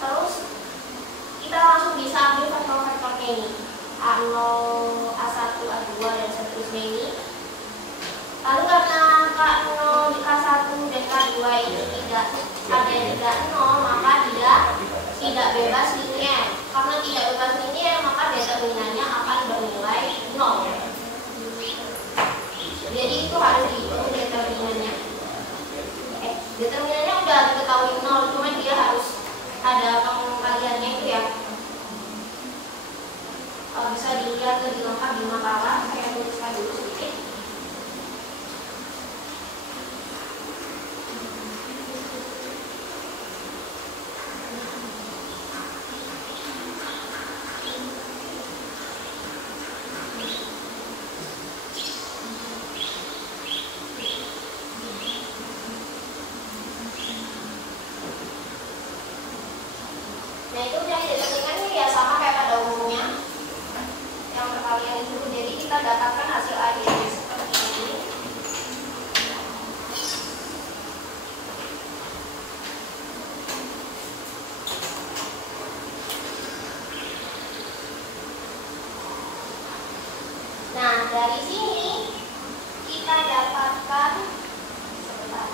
Terus kita langsung bisa ambil vektor-vektornya ini, A0, A1, A2 dan seterusnya ini. Lalu karena K0, K1 dan K2 ini tidak ada yang tidak 0, maka dia tidak bebas linier. Karena tidak bebas linier, maka determinannya akan bernilai 0. Jadi itu harus dihitung determinannya. Determinannya udah diketahui 0, cuma dia harus ada pengkaliannya itu ya. Bisa dilihat lebih lengkap di makalah, saya tuliskan dulu sedikit. Nah itu yang determinannya ya sama kayak pada umumnya yang perkalian itu. Jadi kita dapatkan hasil akhirnya seperti ini. Nah dari sini kita dapatkan sebentar.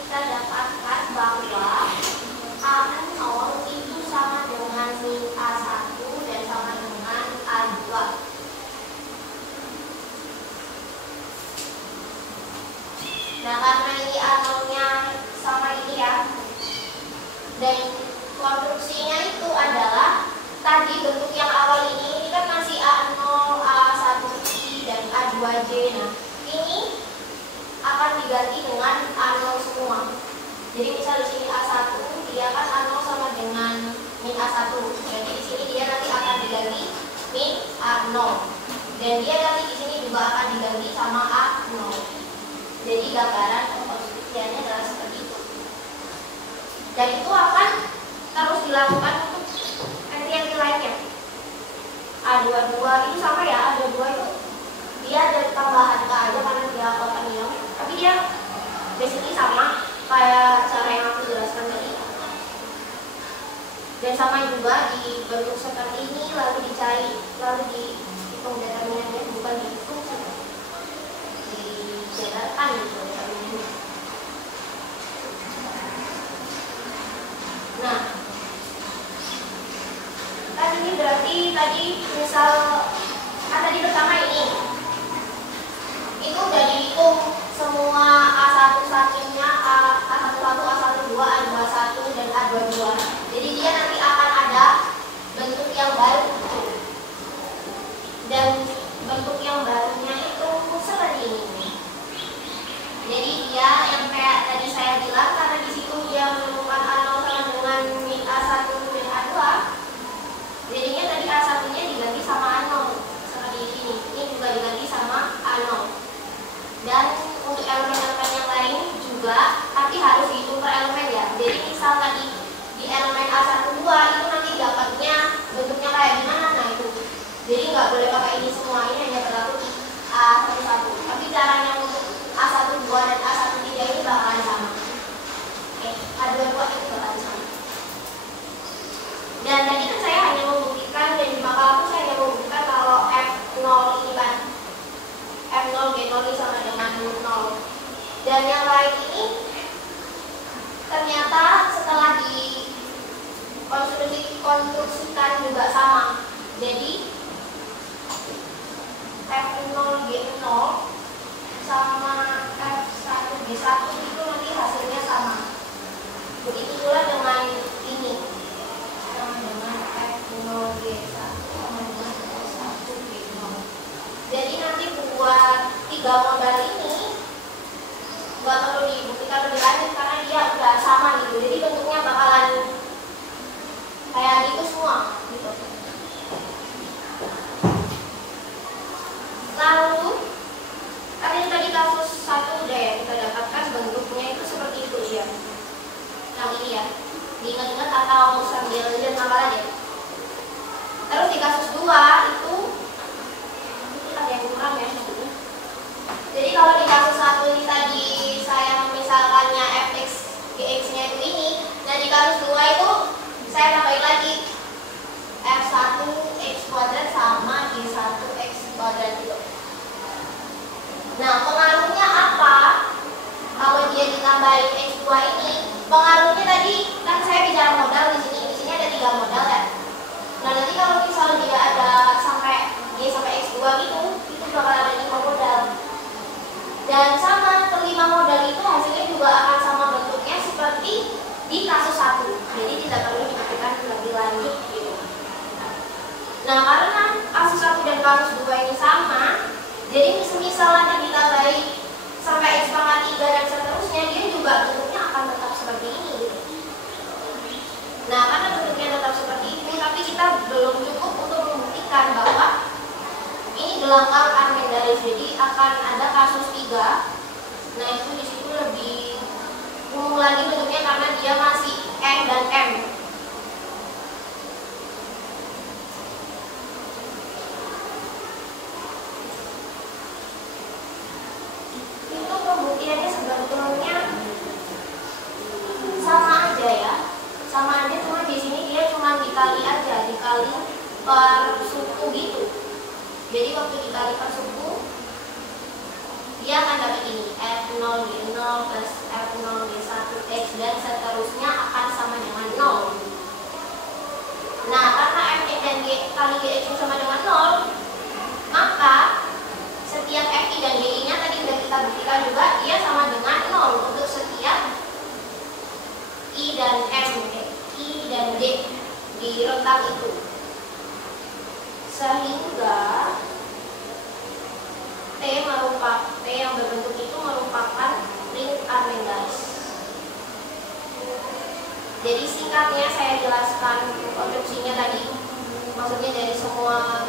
Kita dapatkan bahwa A0 itu sama dengan min A1 dan sama dengan A2. Nah karena ini A0-nya sama ini ya, dan konstruksinya itu adalah tadi bentuk yang awal ini kan masih A0, A1I dan A2J. Nah ini akan diganti dengan A0 semua. Jadi misal di sini A1, dia kan A0 sama dengan min A1. Jadi di sini dia nanti akan diganti min A0. Dan dia nanti di sini juga akan diganti sama A0. Jadi gambaran konstruksinya adalah seperti itu. Dan itu akan terus dilakukan untuk entry-entry lainnya. A22 itu sama ya, A22 itu dia ada tambahan K aja karena dia kotak ion, tapi dia basically sama kayak cara yang aku jelaskan tadi. Dan sama juga di bentuk seperti ini, lalu dicari, lalu dihitung determinannya, bukan dihitung dijabarkan gitu determinannya. Nah kan ini berarti tadi misal tadi pertama ini itu udah dihitung semua A1 sampingnya, A11, A12, A21 dan A22. Jadi dia nanti akan ada bentuk yang baru. Dan bentuk yang barunya itu seperti ini. Jadi dia yang kayak tadi saya bilang, karena di situ dia menemukan A0 sama dengan min A1 dan A2. Jadinya tadi A1-nya diganti sama A0 seperti ini. Ini juga diganti sama A0. Dan untuk elemen-elemen yang lain juga, tapi harus dihitung per elemen ya. Jadi misal tadi di elemen A12 itu nanti dapatnya bentuknya kayak gimana, nah itu. Jadi nggak boleh pakai ini semua, ini hanya berlaku di A11. Tapi caranya untuk A12 dan A13 ini bakalan sama. Oke, A22 itu bakalan sama. Dan tadi kan saya hanya membuktikan, dan di makalah saya hanya membuktikan kalau F0 ini kan F0 G0 ini sama dengan 0. Dan yang lain ini ternyata setelah dikonstruksikan juga sama. Jadi F0 G0 sama F1 G1 itu nanti hasilnya sama. Begitu pula dengan ini, sama dengan F0 G1 sama dengan F1 G0. Jadi nanti buat 3 modal ini nggak perlu dibuktikan lebih lanjut karena dia udah sama gitu. Jadi bentuknya bakalan kayak gitu semua gitu. Lalu kan ini tadi kasus 1 udah ya kita dapat yang ini ya, diingat-ingat atau sambil jurnal aja. Terus di kasus 2 itu ada yang kurang ya. Jadi kalau di kasus 1 ini tadi saya misalkannya fx gx-nya itu ini, nah di kasus 2 itu saya tambahin lagi f1 x kuadrat sama g1 x kuadrat itu. Nah pengaruhnya apa kalau dia ditambahin x2 ini? Pengaruhnya tadi kan saya bicara modal di sini ada 3 modal ya. Nah nanti kalau misal dia ada sampai G sampai X2 gitu, itu bakal ada 5 modal. Dan sama kelima modal itu hasilnya juga akan sama bentuknya seperti di kasus 1. Jadi tidak perlu dipikirkan lebih lanjut gitu. Nah karena kasus 1 dan kasus 2 ini sama, jadi misal nanti ditambahin sampai X pangkat 3 dan seterusnya, dia juga bentuknya akan tetap seperti ini gitu. Nah karena bentuknya tetap seperti itu, tapi kita belum cukup untuk membuktikan bahwa ini gelanggang Armendariz. Jadi akan ada kasus 3. Nah itu di situ lebih umum lagi bentuknya karena dia masih M dan M. Itu pembuktiannya sebetulnya sama aja ya. Sama aja, cuma di sini dia cuma dikali aja, dikali per suku gitu. Jadi waktu dikali per suku, dia akan dapat ini f0 g0 plus f0 g1 x dan seterusnya akan sama dengan 0. Nah karena fx dan g kali gx sama dengan 0, maka setiap fi dan gi nya tadi sudah kita buktikan juga dia sama dengan 0 untuk setiap I dan M, I dan D di rentang itu. Sehingga T yang berbentuk itu merupakan ring Armendariz. Jadi singkatnya saya jelaskan konstruksinya tadi. Maksudnya dari semua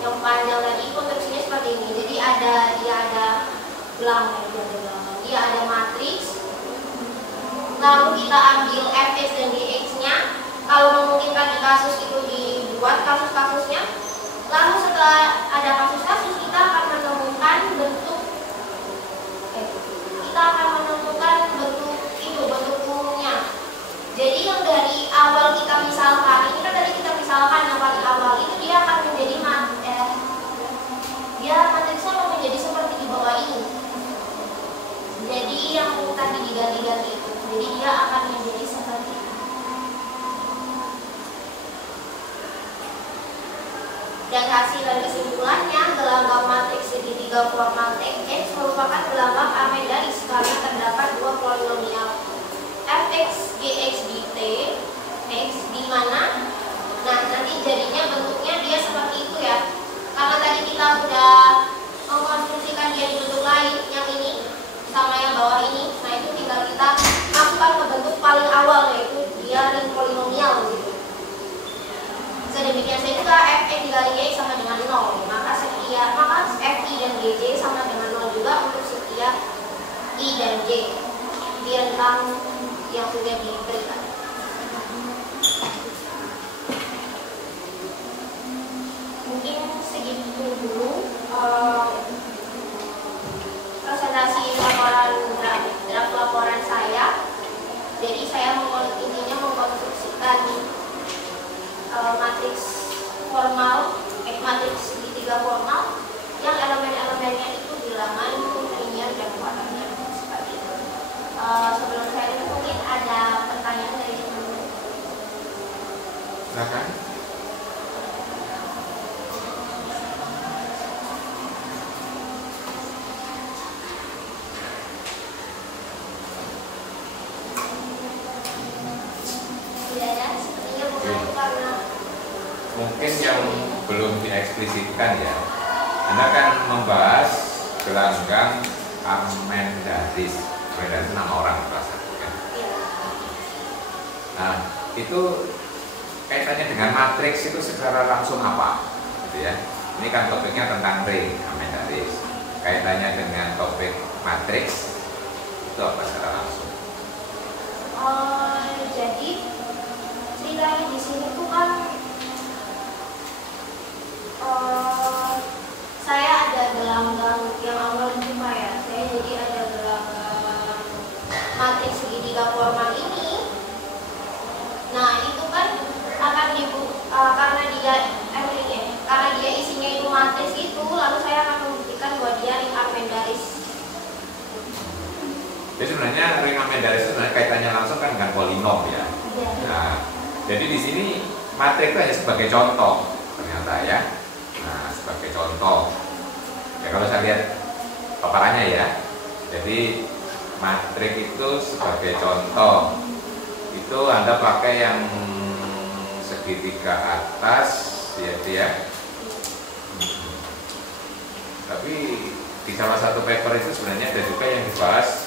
yang panjang tadi konstruksinya seperti ini. Jadi dia ada gelang, dia ada matriks. Lalu kita ambil fx dan gx-nya. Kalau memungkinkan di kasus itu dibuat kasus-kasusnya. Lalu setelah ada kasus-kasus kita akan menemukan bentuk bentuk umumnya. Jadi yang dari awal kita misalkan, ini kan tadi kita misalkan yang paling awal itu dia akan menjadi matriksnya akan menjadi seperti di bawah ini. Jadi yang tadi diganti-ganti itu, jadi dia akan menjadi seperti ini. Dan hasil dari kesimpulannya, gelanggang matriks segitiga formal Tx merupakan gelanggang Armendariz karena terdapat 2 polinomial fx gx di T x di mana. Nah nanti jadinya bentuknya dia seperti itu ya. Karena tadi kita udah mengkonstruksikan dia di bentuk lain, yang ini sama yang bawah ini. Nah itu tinggal kita masukkan ke bentuk paling awal, yaitu dia ring polinomial gitu. Sedemikian juga fx dikali gx sama dengan 0, maka fi dan gj sama dengan 0 juga untuk setiap i dan j di rentang yang sudah diberikan. Mungkin segitu dulu presentasi draft laporan saya. Jadi saya intinya mengkonstruksikan matriks formal, matriks segitiga formal yang elemen-elemennya itu bilangan, linear dan kuadrat seperti itu. Sebelum saya itu mungkin ada pertanyaan dari teman-teman. Silakan. Tidak ada, sepertinya bukan itu karena Mungkin yang belum dieksplisitkan ya, Anda kan membahas gelanggang Armendariz. Armendariz nama orang perasaan kan? Nah itu kaitannya dengan matriks itu secara langsung apa? Gitu ya. Ini kan topiknya tentang ring Armendariz. Kaitannya dengan topik matriks itu apa secara langsung? ceritanya di sini tuh kan saya ada gelanggang yang awal jumpa ya. Saya jadi ada gelanggang matriks segitiga formal ini. Nah itu kan akan karena dia isinya itu matriks itu, lalu saya akan membuktikan bahwa dia ring amendaris. Jadi sebenarnya ring amendaris itu sebenarnya kaitannya langsung kan dengan polinom ya. Nah, jadi di sini matriks itu hanya sebagai contoh ternyata ya. Nah, sebagai contoh. Ya kalau saya lihat paparannya ya. Jadi matriks itu sebagai contoh. Itu Anda pakai yang segitiga atas ya. Tapi di salah satu paper itu sebenarnya ada juga yang dibahas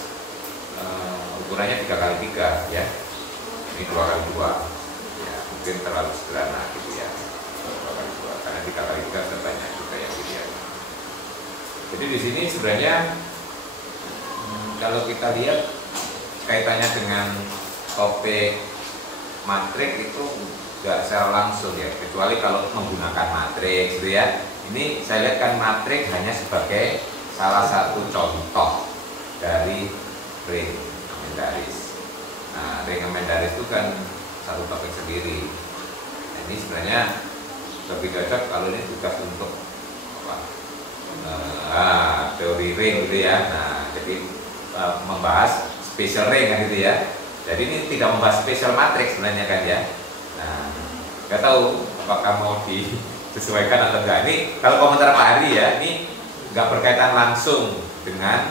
ukurannya 3x3 ya. Ini 2x2 ya, mungkin terlalu sederhana gitu ya, 2x2 karena 3x3 sudah banyak juga yang dilihat. Jadi di sini sebenarnya kalau kita lihat kaitannya dengan topik matriks itu nggak secara langsung ya, kecuali kalau menggunakan matriks gitu ya. Ini saya lihat kan matriks hanya sebagai salah satu contoh dari ring amendaris. Nah, ring amendaris itu kan satu topik sendiri. Nah, ini sebenarnya lebih cocok kalau ini tugas untuk apa? Teori ring gitu ya. Nah, jadi membahas special ring kan gitu ya. Jadi ini tidak membahas special matrix sebenarnya kan ya. Nah, nggak tahu apakah mau disesuaikan atau enggak. Ini kalau komentar Pak Hari ya, ini nggak berkaitan langsung dengan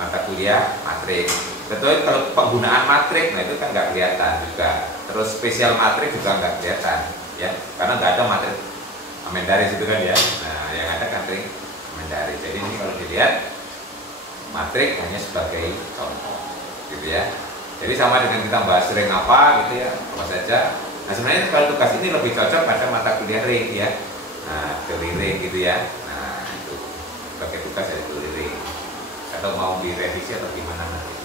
mata kuliah matrix. Betul, kalau penggunaan matriks, nah itu kan nggak kelihatan juga. Terus spesial matriks juga nggak kelihatan, ya, karena nggak ada matriks amendaris itu kan ya. Nah, yang ada kan ring amendaris. Jadi ini kalau dilihat matriks hanya sebagai contoh, gitu ya. Jadi sama dengan kita bahas ring apa, gitu ya, apa saja. Nah sebenarnya kalau tugas ini lebih cocok pada mata kuliah ring, ya. Nah, teori ring gitu ya. Nah itu sebagai tugas dari teori ring. Atau mau direvisi atau gimana nanti.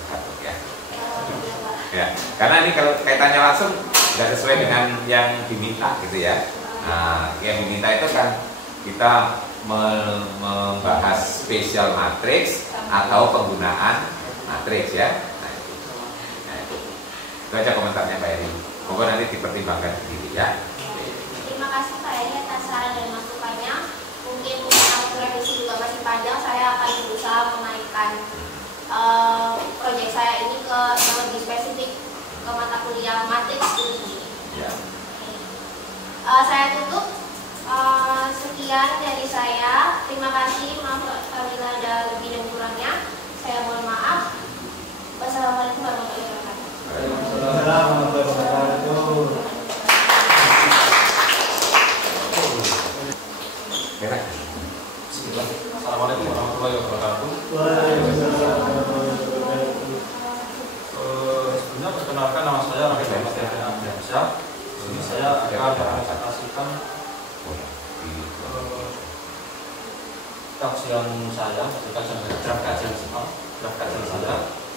Ya, karena ini kalau kaitannya langsung nggak sesuai dengan yang diminta gitu ya. Nah, yang diminta itu kan kita membahas spesial matriks atau penggunaan matriks ya. Nah itu aja komentarnya Pak Eri. Moga nanti dipertimbangkan sendiri ya. Terima kasih Pak Eri atas saran dan masukannya. Mungkin waktu revisi juga masih panjang, saya akan berusaha menaikkan proyek saya ini ke yang lebih spesifik ke mata kuliah matriks ini. Ya. Saya tutup. Sekian dari saya. Terima kasih. Maaf apabila ada lebih dan kurangnya. Saya mohon maaf. Wassalamualaikum warahmatullahi wabarakatuh. Waalaikumsalam warahmatullahi wabarakatuh. Assalamualaikum warahmatullahi wabarakatuh. Sebelumnya perkenalkan, nama saya Rafi Ahmad Ardiansyah. Ini saya akan mempresentasikan kajian saya, draft kajian saya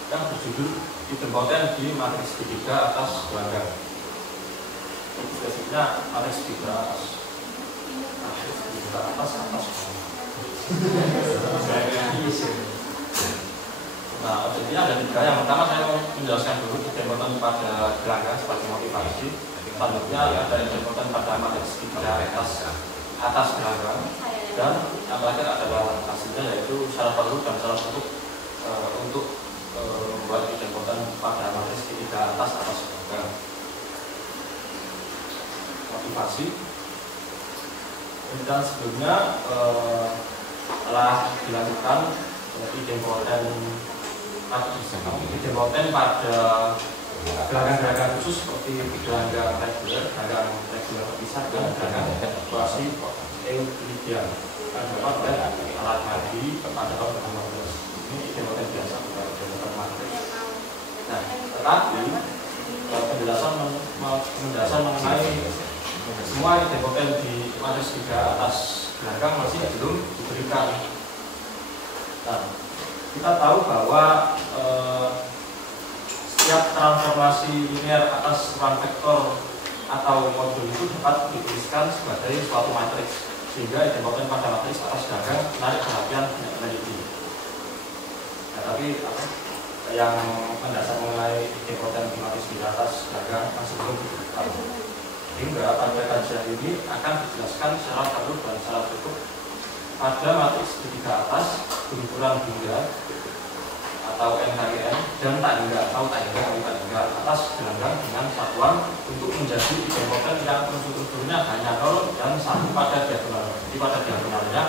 yang berjudul idempoten di matriks segitiga atas gelanggang. Spesifiknya matriks segitiga atas. Nah, objeknya ada tiga. Yang pertama saya mau menjelaskan dulu idempoten pada gelanggang sebagai motivasi. Selanjutnya ada idempoten pada matriks segitiga atas gelanggang. Dan yang terakhir adalah hasilnya, yaitu syarat perlu dan syarat untuk membuat idempoten pada matriks segitiga atas gelanggang. Motivasi. Dan sebelumnya telah dilakukan idempoten pada gelanggang-gelanggang khusus seperti gelanggang reguler terpisah dan gelanggang kuasi Euclidean yang dapat oleh alat madi pada tahun 2015. Ini idempoten biasa pada idempoten matriks. Nah, tetapi penjelasan mengenai semua idempoten di matriks segitiga atas gelanggang masih belum diberikan. Nah, kita tahu bahwa setiap transformasi linear atas ruang vektor atau modul itu dapat dituliskan sebagai suatu matriks, sehingga idempoten pada matriks atas gagang menarik perhatian peneliti. Nah, tapi yang mendasar mengenai idempoten di matriks di atas gagang masih belum diketahui. Hingga pada kajian ini akan dijelaskan secara terus dan secara cukup pada matriks segitiga atas berukuran hingga atau NKN dan tak hingga atau tak hingga atas gelanggang dengan satuan untuk menjadi idempoten yang unsur-unsurnya hanya 0 dan 1 pada diagonal. Jadi pada diagonalnya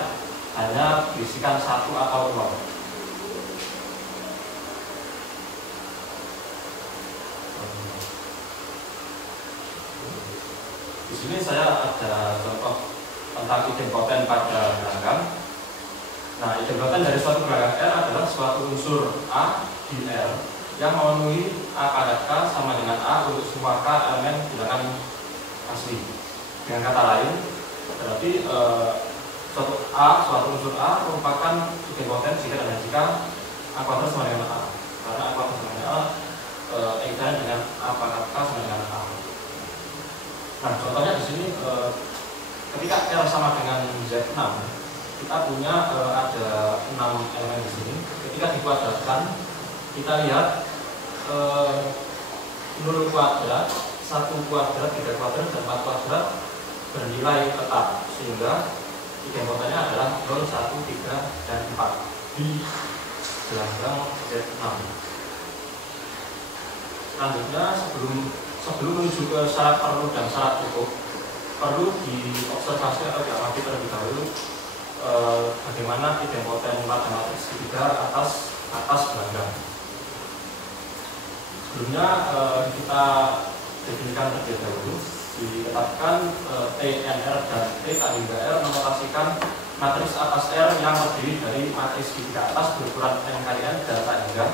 hanya berisikan 1 atau 0. Di sini saya ada contoh tentang idempoten pada gelanggang. Nah, idempoten dari suatu gelanggang R adalah suatu unsur A di R yang memenuhi A pada K sama dengan A untuk semua K elemen bilangan asli. Dengan kata lain, berarti suatu unsur A merupakan idempoten jika dan jika A kuadrat sama dengan A. Karena A kuadrat sama dengan A, equivalent dengan A pada K sama dengan A. Nah, contohnya di sini ketika R sama dengan Z6, kita punya ada 6 elemen di sini. Ketika dikuadratkan, kita lihat 0 kuadrat, 1 kuadrat, 3 kuadrat, dan 4 kuadrat bernilai tetap, sehingga idempotennya adalah 0, 1, 3, dan 4 di gelanggang Z6. Selanjutnya, sebelum menuju ke syarat perlu dan syarat cukup, perlu diobservasi atau diamati terlebih dahulu bagaimana idempoten pada matriks segitiga atas gelanggang. Sebelumnya kita definisikan terlebih dahulu. Ditetapkan TNR dan T tak hingga R menotasikan matriks atas R yang terdiri dari matriks segitiga atas berukuran NKN dan tak hingga.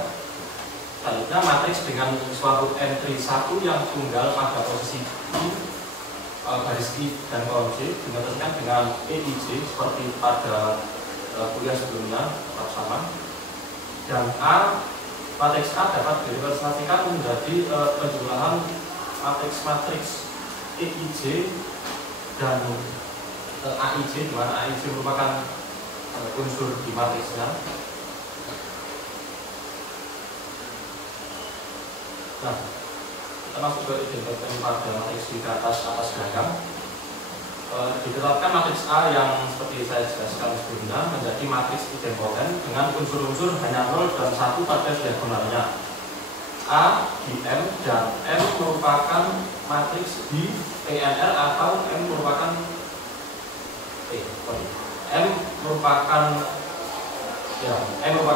Selanjutnya matriks dengan suatu entry 1 yang tunggal pada posisi I, garis I dan kolom C dinotasikan dengan EIJ seperti pada kuliah sebelumnya tetap sama. Dan A, matriks A dapat direpresentasikan menjadi penjumlahan matriks EIJ dan AIJ, di mana AIJ merupakan unsur di matriksnya. Nah, kita masuk ke idempoten pada matriks di atas gelanggang. Ditetapkan matriks A yang seperti saya jelaskan sebelumnya menjadi matriks idempoten dengan unsur-unsur hanya 0 dan 1 pada diagonalnya. A di M dan M merupakan matriks di TNR atau M merupakan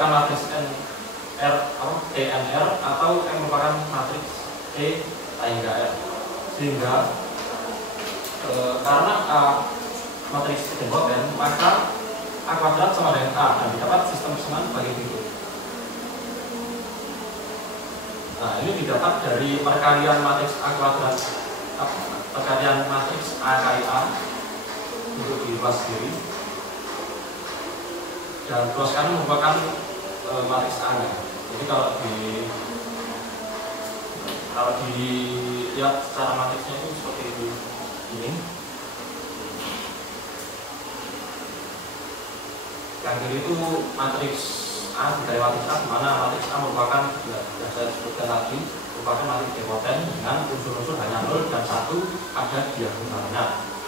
matriks TNR atau M merupakan matriks T hingga R. Sehingga karena A matriks idempoten, maka A kuadrat sama dengan A dan didapat sistem persamaan bagi berikut. Nah, ini didapat dari perkalian matriks A kuadrat, perkalian matriks A kali A untuk di ruas kiri, dan ruas kanan merupakan matriks A nya. Jadi kalau dilihat secara matriksnya itu seperti ini. Yang kiri itu matriks A dari matriks A, di mana matriks A merupakan, yang saya sebutkan tadi, merupakan matriks idempoten dengan unsur-unsur hanya 0 dan 1 ada diagonalnya.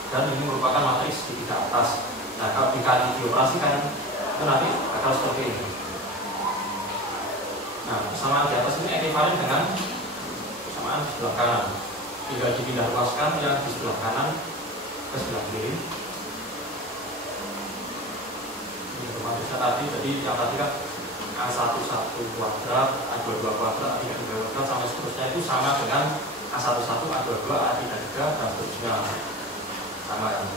Dan ini merupakan matriks di tiga atas. Nah, kalau dikali dioperasikan itu nanti akan seperti ini. Nah, persamaan di atas ini ekivalen dengan persamaan di sebelah kanan. Tinggal dipindah luaskan yang di sebelah kanan ke sebelah kiri. Ini matriksnya tadi, jadi yang tadi kan A11 kuadrat, A22 kuadrat, A32 kuadrat sampai seterusnya itu sama dengan A11, A22, A33 dan seterusnya sama kan.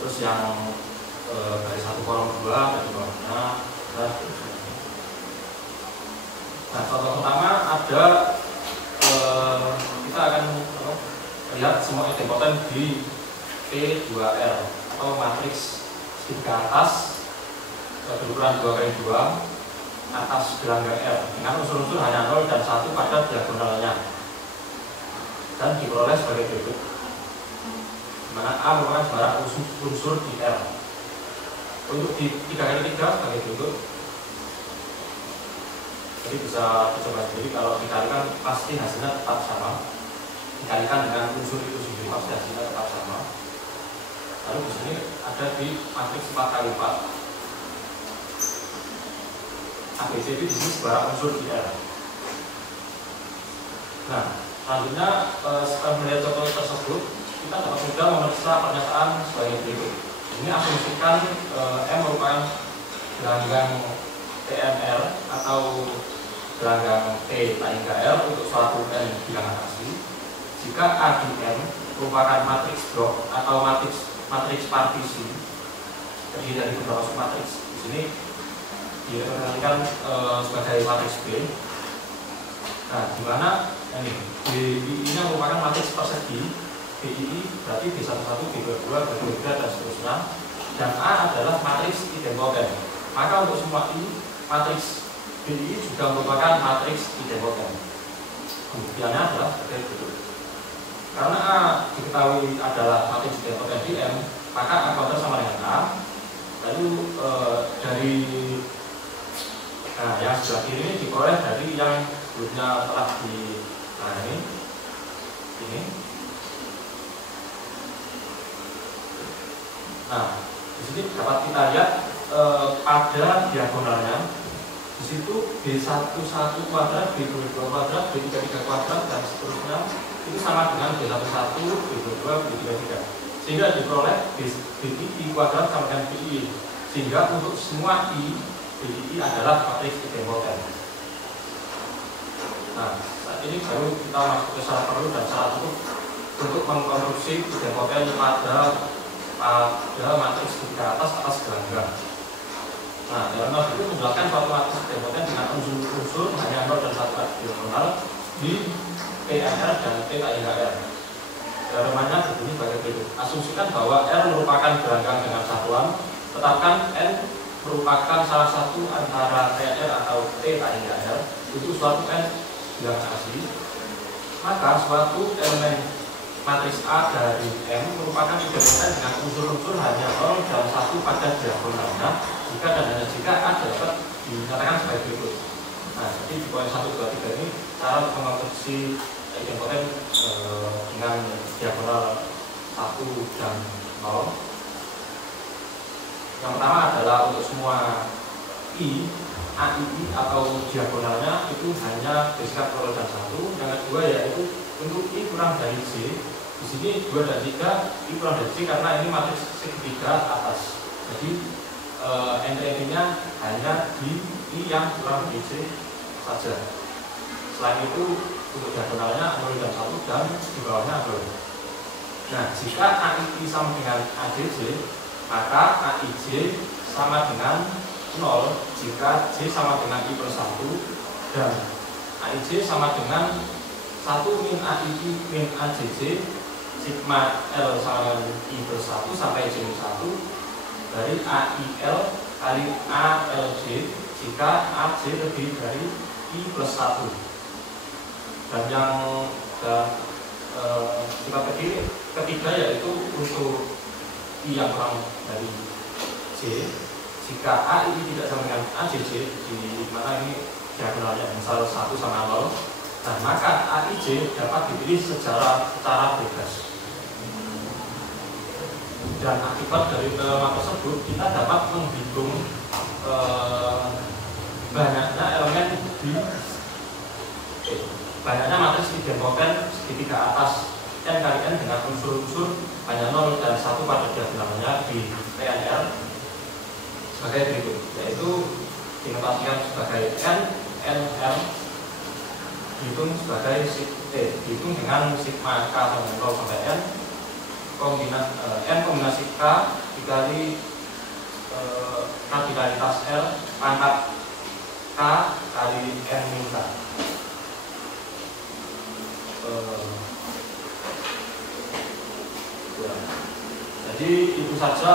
Terus yang dari 1 kolom 2 dari bawahnya dan seterusnya. Nah, contoh pertama ada kita akan lihat semua idempoten di P2R atau matriks segitiga atas berukuran 2x2 atas gelanggang R dengan unsur-unsur hanya 0 dan 1 pada diagonalnya. dan diperoleh sebagai berikut. Mana A merupakan sembarang unsur di R. Untuk di 3 kali 3 sebagai berikut. Jadi bisa dicoba sendiri, kalau dikalikan pasti hasilnya tetap sama. Dikalikan dengan unsur itu sendiri pasti hasilnya tetap sama. Lalu di sini ada di matriks 4 kali 4. ABC itu di sini sembarang unsur di R. Nah, selanjutnya setelah melihat contoh tersebut, kita dapat mudah memeriksa pernyataan sebagai berikut. Ini asumsikan M merupakan gelanggang TMR atau gelanggang T tak hingga R untuk suatu N bilangan asli. Jika A di M merupakan matriks blok atau matriks partisi, terdiri dari beberapa submatriks. Di sini direpresentasikan sebagai matriks B. Nah, di mana ini BI-nya merupakan matriks persegi. BI berarti B11, B22, B23 dan seterusnya. Dan A adalah matriks idempoten. Maka untuk semua I, matriks BI juga merupakan matriks idempoten. Pembuktiannya adalah sebagai berikut. Karena A diketahui adalah matriks idempoten di M, maka A kuadrat sama dengan A. Lalu dari yang sebelah kiri ini diperoleh dari yang sebelumnya telah ini. Nah, di sini dapat kita lihat pada diagonalnya. Di situ B11 kuadrat, B22 kuadrat, B33 kuadrat dan seterusnya itu sama dengan B11, B22, B33. Sehingga diperoleh BI kuadrat sama dengan BI. Sehingga untuk semua I, BI adalah matriks idempoten. Nah, saat ini baru kita masuk ke syarat perlu dan syarat cukup untuk mengkonstruksi idempoten pada matriks di atas gelanggang. Nah, dalam hal itu menjelaskan suatu matriks idempoten dengan unsur hanya 0 dan 1 diagonal di PNR dan T tak hingga R. Teoremanya berbunyi sebagai berikut. Asumsikan bahwa R merupakan gelanggang dengan satuan, tetapkan N merupakan salah satu antara TR atau T tak hingga R untuk suatu N bilangan asli. Maka suatu elemen matriks A dari M merupakan idempoten dengan unsur-unsur hanya 0 dan 1 pada diagonalnya jika dan hanya jika A dapat dinyatakan sebagai berikut. Nah, jadi di poin 1, 2, 3 ini cara mengonstruksi idempoten dengan diagonal 1 dan 0. Yang pertama adalah untuk semua I, AII atau diagonalnya itu hanya bersikap 0 dan 1. Yang kedua yaitu untuk I kurang dari J. Di sini 2 dan 3 I kurang dari J karena ini matriks segitiga atas. Jadi entry-nya hanya di I yang kurang dari J saja. Selain itu untuk diagonalnya 0 dan 1 dan di bawahnya 0. Nah, jika AII sama dengan AJJ, maka AIJ sama dengan 0 jika J sama dengan I per 1 dan AIJ sama dengan 1 min AII min AJJ sigma L sama dengan I per 1 sampai J min 1 dari AIL kali ALJ jika AJ lebih dari I plus 1. Dan yang kita ketiga yaitu untuk I yang kurang dari J jika AII tidak sama dengan AJJ, di mana ini diagonalnya misal 1 sama 0. Nah, maka AIJ dapat dipilih secara bebas. Dan akibat dari teorema tersebut kita dapat menghitung banyaknya elemen di banyaknya matriks idempoten segitiga atas N kali N dengan unsur-unsur hanya 0 dan 1 pada diagonalnya di PNR sebagai berikut, yaitu dinotasikan sebagai NR dihitung sebagai dihitung dengan sigma K sama 0 sampai N kombinasi K dikali radikalitas R pangkat K kali N min K. Jadi itu saja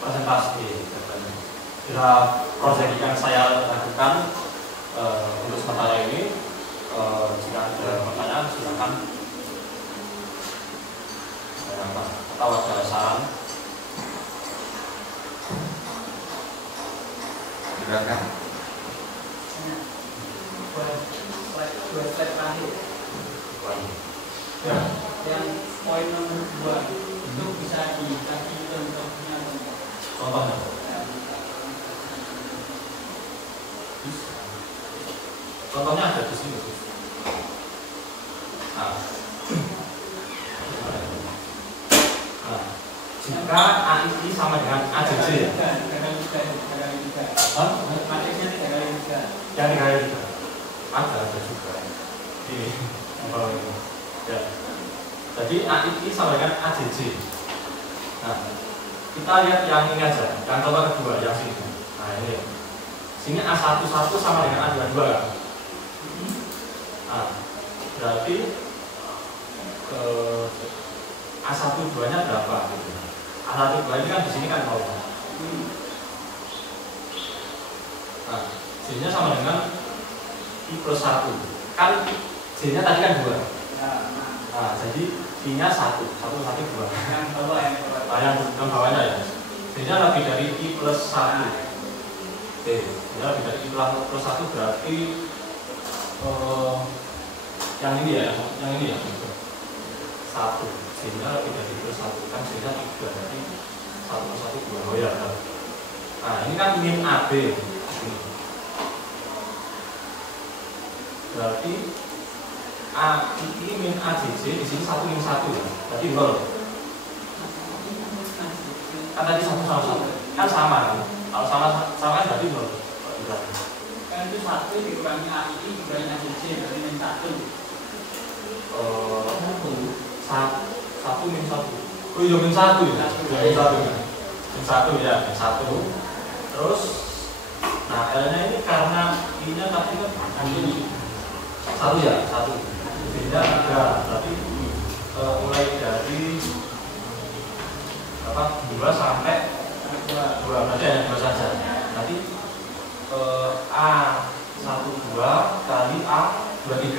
presentasi proyek yang saya lakukan untuk sementara ini. Jika ada pertanyaan silakan. atau ada saran? Silakan. Dua slide terakhir. Yang poin nomor 2 itu bisa dikasih contohnya. Contohnya? Contohnya ada di sini. Jika AII sama dengan AJJ, Matriksnya 3x3. yang 3x3 ada juga. Ini kalau ini. Ya. Jadi AII sama dengan AJJ. Nah, kita lihat yang ini aja, yang contoh kedua, yang sini. Nah ini, sini A11 sama dengan A22 kan? Nah, berarti A12 nya berapa? Gitu. A12 ini kan di sini kan 0. Nah, J nya sama dengan I plus 1. Kan J nya tadi kan 2. Nah, jadi I nya 1, 2. Yang bawah Yang bawahnya ya. J nya lebih dari I plus 1. Oke, J nya lebih dari I plus 1 berarti yang ini ya, yang ini ya. 1. J nya lebih dari I plus 1 kan J nya 3, berarti 1 plus 1 2. Oh ya. Nah, ini kan min AB. Berarti AII min AJJ di sini 1 min 1 ya. Berarti 0. Kan tadi 1 sama 1. Kan sama kan? Kalau sama kan berarti 0. kan itu 1 dikurangi AII dikurangi AJJ berarti min 1. 1 min 1. Oh iya min 1 ya. Min 1 ya. Min 1 ya, min 1. Terus nah L-nya ini karena I-nya tadi kan ini 1 ya, 1. B-nya 3. Berarti mulai dari berapa? 2 sampai 2. Berarti hanya 2 saja. Berarti A12 kali A23.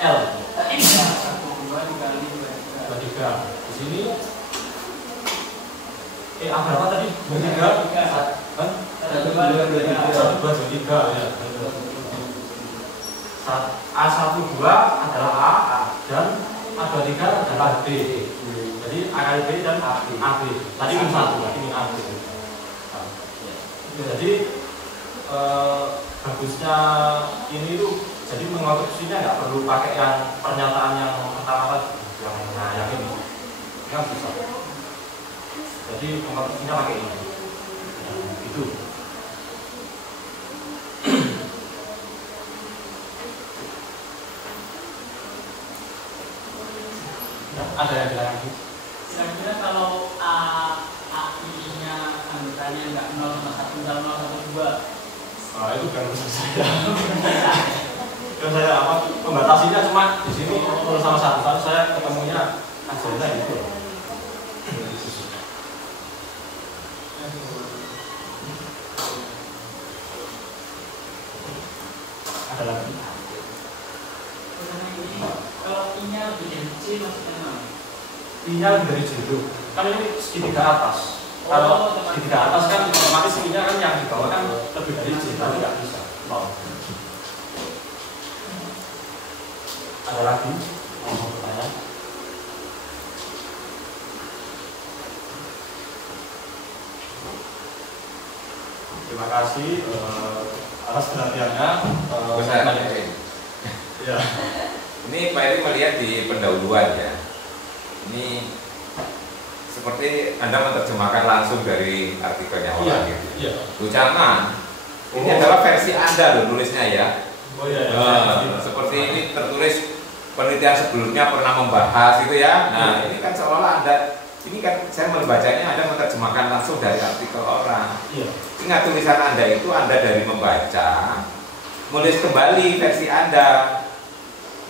L. 1 2 dikali 23. Di sini A berapa tadi? 23. Kan? 1 2 23 ya. A12 adalah A dan A23 adalah B. Jadi A kali B dan AB. Tadi min 1, berarti min AB. Jadi bagusnya ini tuh jadi mengonstruksinya nggak perlu pakai yang pernyataan yang pertama tadi, yang ini nggak bisa. Jadi mengonstruksinya pakai ini. Itu. Ada yang bilang lagi? Kira-kira kalau AII-nya anggotanya nggak 0 sama 1 sama 0 sama 2. Itu kan urusan saya. Kan saya apa membatasinya cuma di sini 0 sama 1. Kalau saya ketemunya hasilnya gitu. Ada lagi? Kalau I-nya lebih dari C maksudnya mana? I-nya lebih dari J itu. Kan ini segitiga atas. Kalau segitiga atas kan otomatis I-nya kan yang di bawah kan lebih dari J, tapi nggak bisa. Ada lagi? Mau bertanya? Terima kasih atas perhatiannya. Saya tanya. Ya. Ini Pak Eri melihat di pendahuluan ya. Ini seperti Anda menerjemahkan langsung dari artikelnya orang gitu. Iya. Jangan. Ini adalah versi Anda loh nulisnya ya. Oh iya. Seperti ini tertulis penelitian sebelumnya pernah membahas itu ya. Nah, ini kan seolah Anda ini kan saya membacanya Anda menerjemahkan langsung dari artikel orang. Iya. Ingat tulisan Anda itu Anda dari membaca menulis kembali versi Anda.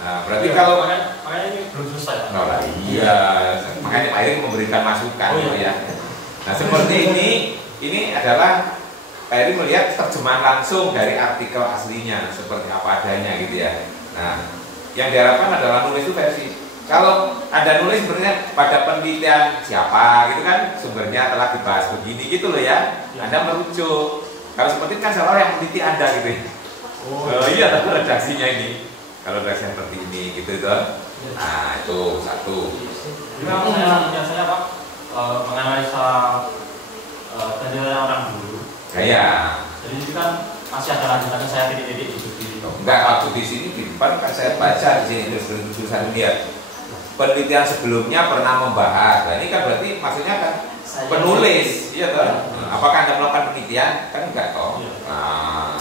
Nah, berarti kalau makanya ini belum selesai. nah, iya, makanya Pak Eri memberikan masukan ya. Nah, seperti ini adalah Pak Eri melihat terjemahan langsung dari artikel aslinya seperti apa adanya gitu ya. Nah, yang diharapkan adalah nulis itu versi Kalau Anda nulis sebenarnya pada penelitian siapa gitu kan, sumbernya telah dibahas begini gitu loh ya. Anda merujuk. Kalau seperti itu kan seolah yang meneliti Anda gitu ya. Oh iya, tapi redaksinya ini. Kalau redaksi seperti ini gitu kan. Nah, itu satu. Biasanya Pak menganalisa penilaian orang dulu. Kayak. Jadi ini kan masih ada lanjutannya, saya titik-titik di enggak, waktu di sini di depan kan saya baca di sini tulisan lihat. Penelitian sebelumnya pernah membahas. Nah, ini kan berarti maksudnya kan penulis, iya kan? Apakah Anda melakukan penelitian? Kan enggak toh. Nah,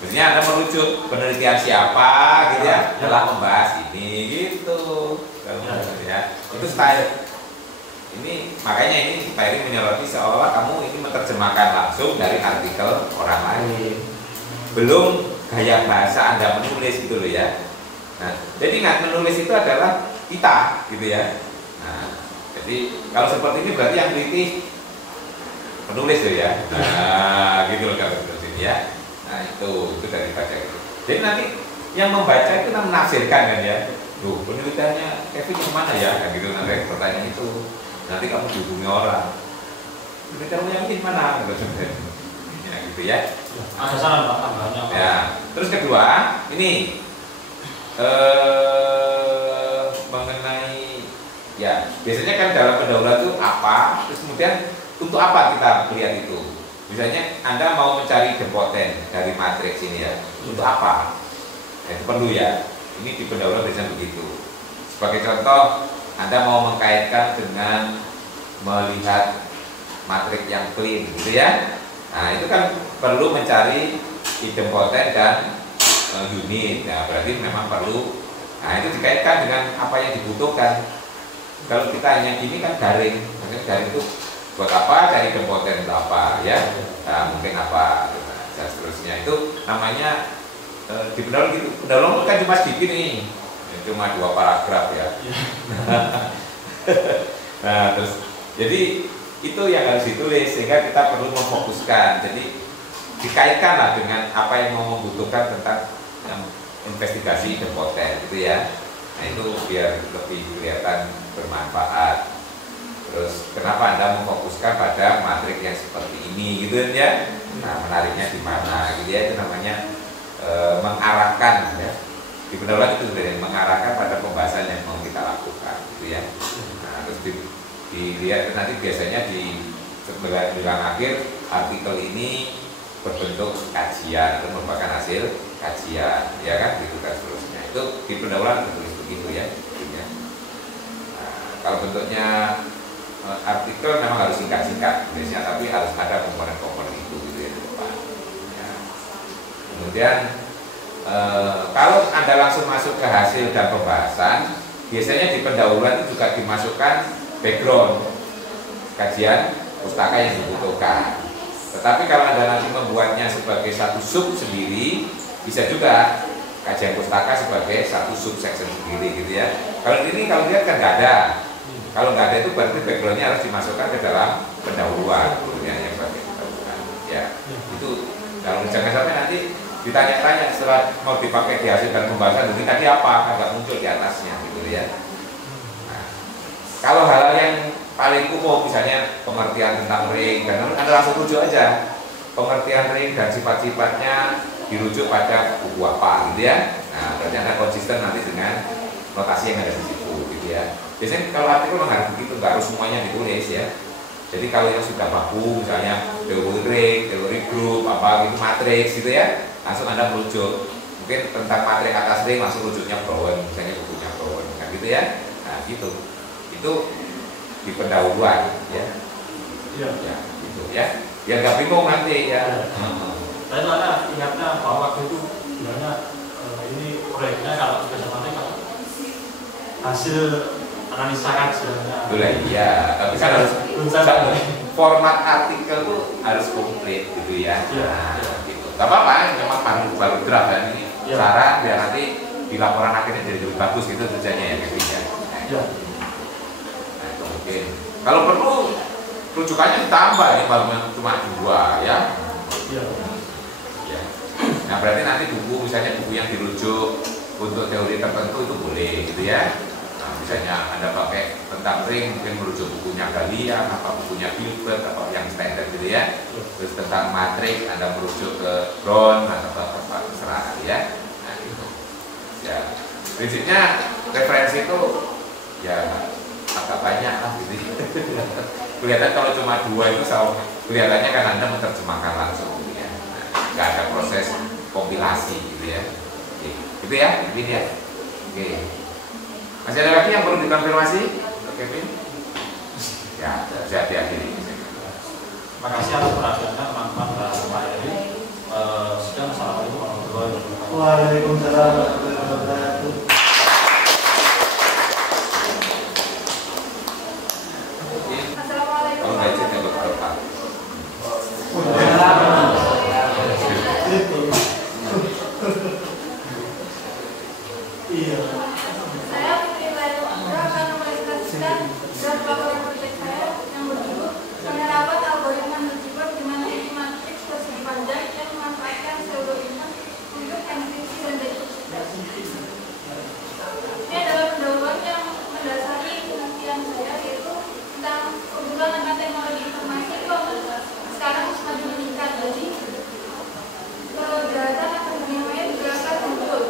maksudnya Anda merujuk penelitian siapa gitu ya, telah membahas ini gitu. Kalau ya, itu style. Ini makanya ini Pak Eri menyoroti seolah kamu ini menerjemahkan langsung dari artikel orang lain. Belum gaya bahasa Anda menulis gitu loh ya. Nah, jadi ingat menulis itu adalah kita gitu ya. Nah, jadi kalau seperti ini berarti yang teliti penulis loh ya. Nah, gitu loh kalau seperti ini ya. Nah, itu dari baca itu. Jadi nanti yang membaca itu menafsirkan kan ya. Loh, penelitiannya Kevin yang mana ya? Nah, gitu nanti pertanyaan itu. Nanti kamu dihubungi orang. Penelitianmu yang ini mana? Ya, gitu ya. ada saran Pak tambahannya Pak. Ya. Terus kedua, ini mengenai ya biasanya kan dalam pendahuluan itu apa, terus kemudian untuk apa kita melihat itu. Misalnya Anda mau mencari dempoten dari matriks ini ya, untuk apa? Ya, itu perlu ya. Ini di pendahuluan biasanya begitu. Sebagai contoh, Anda mau mengkaitkan dengan melihat matriks yang clean gitu ya. Nah, itu kan perlu mencari idempoten dan unit. Nah, berarti memang perlu. Nah, itu dikaitkan dengan apa yang dibutuhkan. Kalau kita hanya gini kan garing. Maksudnya garing itu buat apa? Cari idempoten itu apa ya? Nah, mungkin apa dan seterusnya. Itu namanya di pendahuluan gitu. Pendahuluan kan cuma sedikit nih. Cuma 2 paragraf ya. Nah, terus jadi itu yang harus ditulis sehingga kita perlu memfokuskan. Jadi dikaitkanlah dengan apa yang mau membutuhkan tentang investigasi idempoten gitu ya. Nah, itu biar lebih kelihatan bermanfaat. Terus kenapa Anda memfokuskan pada matriks yang seperti ini gitu ya? Nah, menariknya di mana gitu ya? Itu namanya mengarahkan ya. Di pendahuluan itu sebenarnya mengarahkan pada pembahasan yang mau kita lakukan gitu ya. Nah, terus dilihat nanti biasanya di bilang akhir artikel ini berbentuk kajian atau merupakan hasil kajian ya kan gitu kan seterusnya. Itu di pendahuluan ditulis begitu ya. Nah, kalau bentuknya artikel memang harus singkat-singkat biasanya, tapi harus ada komponen-komponen itu gitu ya di depan. Ya. Kemudian kalau Anda langsung masuk ke hasil dan pembahasan, biasanya di pendahuluan itu juga dimasukkan background kajian pustaka yang dibutuhkan. Tetapi kalau Anda nanti membuatnya sebagai satu sub sendiri, bisa juga kajian pustaka sebagai satu subsection sendiri gitu ya. Kalau ini kalau lihat kan nggak ada. Kalau nggak ada itu berarti backgroundnya harus dimasukkan ke dalam pendahuluan yang sebagai pendahuluan. Ya, itu kalau jangan sampai nanti ditanya-tanya setelah mau dipakai di hasil dan pembahasan ini tadi apa, nggak muncul di atasnya gitu ya. Nah, kalau hal yang paling umum misalnya pengertian tentang ring dan Anda langsung rujuk aja pengertian ring dan sifat-sifatnya dirujuk pada buku apa gitu ya. Nah, berarti Anda konsisten nanti dengan notasi yang ada di situ gitu ya. Biasanya kalau artikel memang harus begitu, nggak harus semuanya ditulis ya. Jadi kalau yang sudah baku misalnya teori ring, teori grup apa gitu, matriks gitu ya, langsung Anda merujuk. Mungkin tentang matriks atas ring langsung rujuknya Brown, misalnya bukunya Brown kan gitu ya. Nah, gitu. Itu di pendahuluan ya. Iya. Ya, gitu ya. Biar nggak bingung nanti ya. Saya soalnya ingatnya bahwa waktu itu sebenarnya ini proyeknya kalau sudah sama kalau hasil analisa kajiannya. Boleh iya, tapi kan harus format artikel tuh harus komplit gitu ya. Nah, gitu. Gak apa-apa, memang baru draft dan ini saran biar nanti di laporan akhirnya jadi lebih bagus gitu kerjanya ya Kevin. Nah, itu mungkin. Kalau perlu rujukannya ditambah ya, kalau cuma 2 ya. Ya. Nah, berarti nanti buku misalnya buku yang dirujuk untuk teori tertentu itu boleh gitu ya. Nah, misalnya Anda pakai tentang ring, mungkin merujuk bukunya Gallia, apa bukunya Gilbert, apa yang standar gitu ya. Terus tentang matrik, Anda merujuk ke Brown atau apa terserah ya. Nah gitu. Ya, prinsipnya referensi itu ya agak banyak lah gitu. Kelihatan kalau cuma 2 itu kelihatannya kan Anda menerjemahkan langsung gitu ya. Nah, nggak ada proses kompilasi gitu ya. Oke. Gitu ya, ini ya. Oke. Masih ada lagi yang perlu dikonfirmasi? Untuk Kevin? Ya, bisa diakhiri. Terima kasih atas perhatiannya teman-teman dan Pak Heri. Assalamualaikum warahmatullahi wabarakatuh. Waalaikumsalam warahmatullahi wabarakatuh. Assalamualaikum. Kalau nggak cek ya Bapak. Iya. Saya Fitri Bayu Andra akan mempresentasikan draft laporan proyek saya yang berjudul penerapan algoritma multiple di mana matriks persegi panjang yang memanfaatkan pseudo-input untuk enkripsi dan dekripsi. Ini adalah pendahuluan yang mendasari penelitian saya, yaitu tentang kebutuhan akan teknologi informasi itu sekarang semakin meningkat. Jadi kejahatan akan dunia maya juga akan muncul.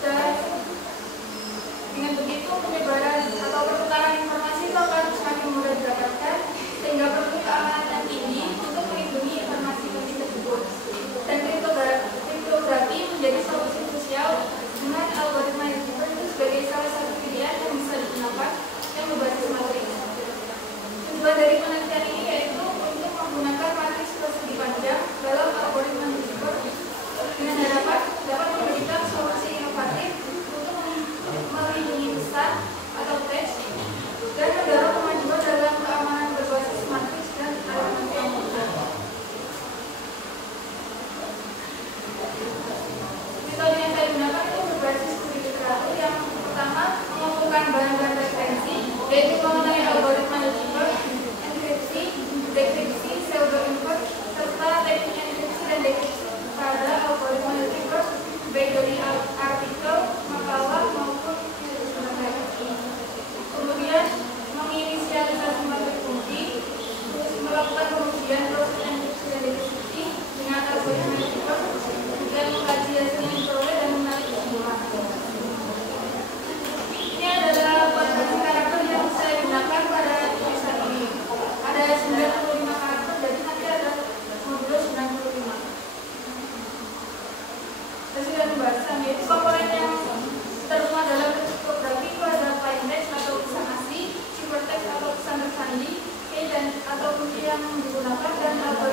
Dan dengan begitu penyebaran atau pertukaran informasi itu akan semakin mudah didapatkan, sehingga perlu keamanan yang tinggi untuk melindungi informasi penting tersebut. Dan kriptografi menjadi solusi krusial dengan algoritma multiple itu sebagai salah satu pilihan yang bisa digunakan yang berbasis matriks. Tujuan dari penelitian ini yaitu untuk menggunakan matriks persegi panjang dalam algoritma multiple dengan harapan dapat memberikan solusi inovatif untuk melindungi pesan atau teks dan mendorong kemajuan dalam keamanan berbasis matriks dan elemen yang mudah. Metode yang saya gunakan itu berbasis studi literatur. Yang pertama, mengumpulkan bahan-bahan referensi, yaitu mengenai algoritma multiple, enkripsi, dekripsi, pseudo-input, serta teknik enkripsi dan dekripsi pada algoritma multiple, baik dari artikel, makalah maupun kemudian menginisialisasi materi fungsi, terus melakukan pengujian proses enkripsi dan dekripsi dengan algoritma multiple, dan mengkaji hasil yang diperoleh dan menarik kesimpulan. Ini adalah kualifikasi karakter yang saya gunakan pada tulisan ini. Ada 95 karakter, jadi nanti ada modul 95. Saya sudah membahasan, yaitu komponen yang termuat dalam kriptografi itu ada plain text atau pesan asli, ciphertext atau pesan tersandi, key dan atau kunci yang digunakan, dan algoritma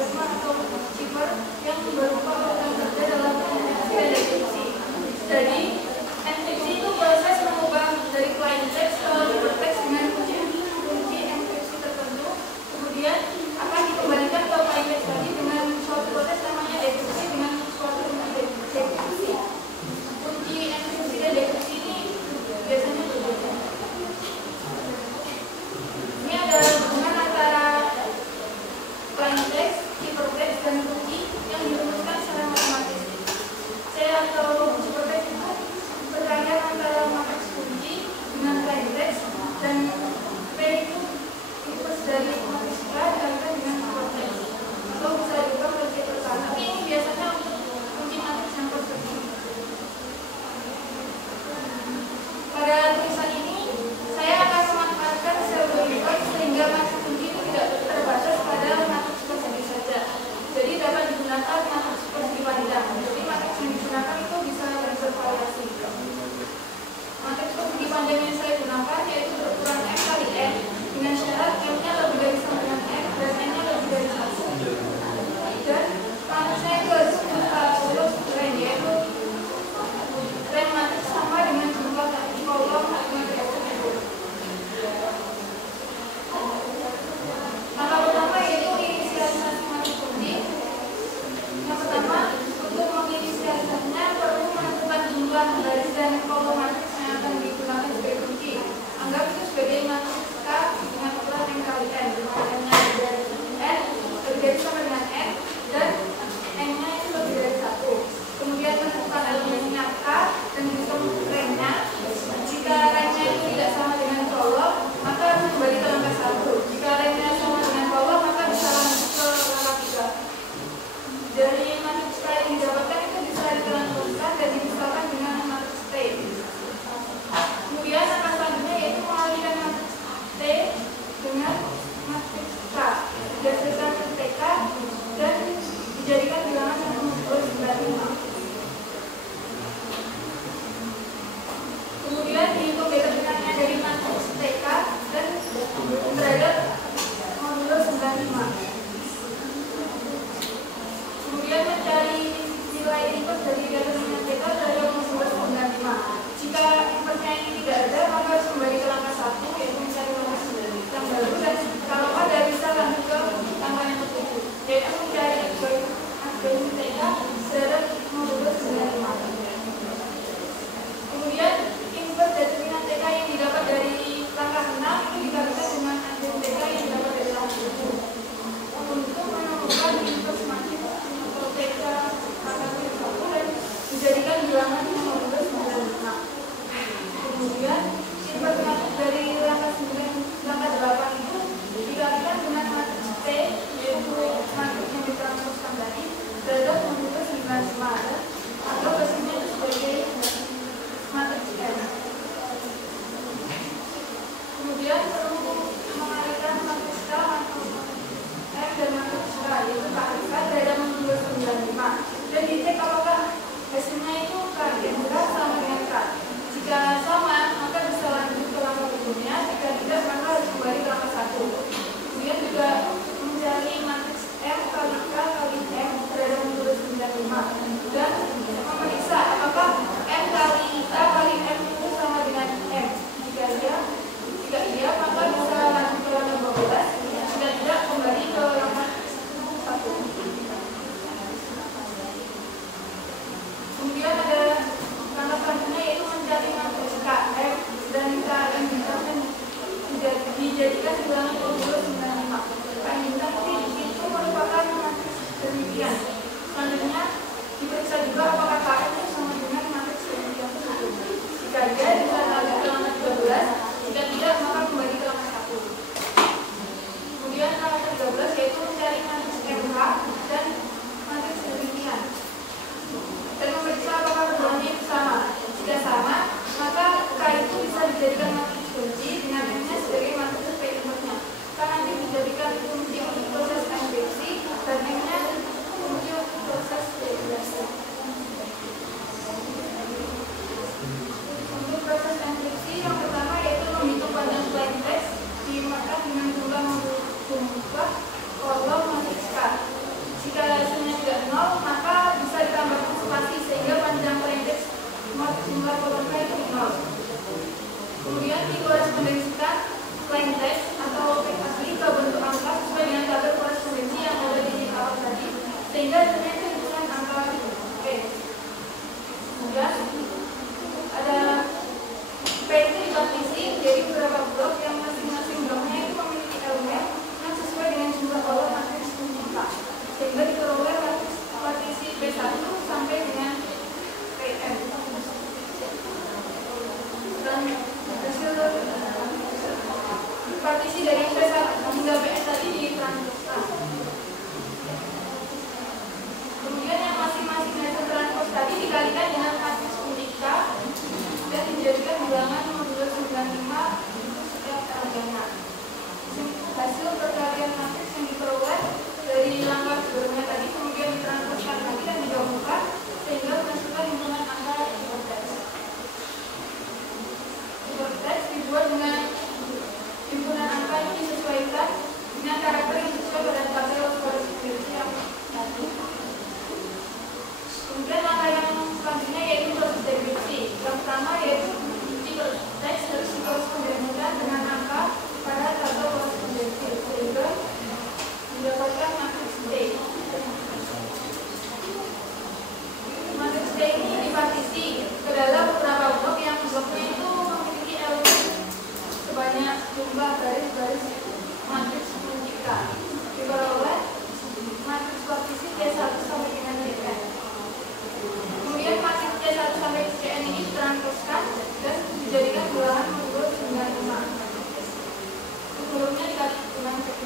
13 yaitu mencari matriks MH dan matriks demikian dan memeriksa apakah keduanya itu sama. Jika sama, maka K itu bisa dijadikan matriks kunci dengan M-nya sebagai matriks P inputnya. K nanti dijadikan kunci untuk proses enkripsi dan M-nya kunci untuk proses dekripsi. Untuk proses enkripsi yang pertama yaitu menghitung panjang plain text dimakan dengan jumlah jumlah kolom matriks K. Jika hasilnya tidak 0, maka bisa ditambahkan spasi sehingga panjang plain text jumlah kolom K itu 0. Kemudian dikorespondensikan plain text atau teks asli ke bentuk angka sesuai dengan tabel korespondensi yang ada di awal tadi sehingga hasilnya itu hitungan angka P. Kemudian ada P itu dipartisi menjadi beberapa blok yang masing-masing bloknya itu memiliki elemen yang sesuai dengan jumlah kolom matriks K sehingga diperoleh partisi P1 sampai dengan PM. Dan hasil partisi dari P1 hingga PS tadi ditranspos. Kemudian yang masing-masing hasil transpos tadi dikalikan dengan matriks kunci K dan dijadikan bilangan modulo 95 untuk setiap elemennya. Hasil perkalian matriks yang diperoleh dari langkah sebelumnya tadi kemudian ditransposkan lagi dan digabungkan sehingga menghasilkan hitungan angka hiperteks. Hiperteks dibuat dengan himpunan angka ini disesuaikan dengan karakter yang sesuai pada tabel korespondensi yang tadi. Kemudian langkah yang selanjutnya yaitu proses dekripsi. Yang pertama yaitu teks harus dikorespondensikan dengan angka pada tabel korespondensi sehingga mendapatkan matriks T. Matriks T ini dipartisi ke dalam beberapa blok yang bloknya itu memiliki elemen sebanyak jumlah garis-garis matriks kunci K. Diperoleh matriks partisi T1 sampai dengan Cn. Kemudian matriks T1 sampai Cn ini ditransposkan dan dijadikan bilangan modulo 95. Hurufnya dikali dengan P1.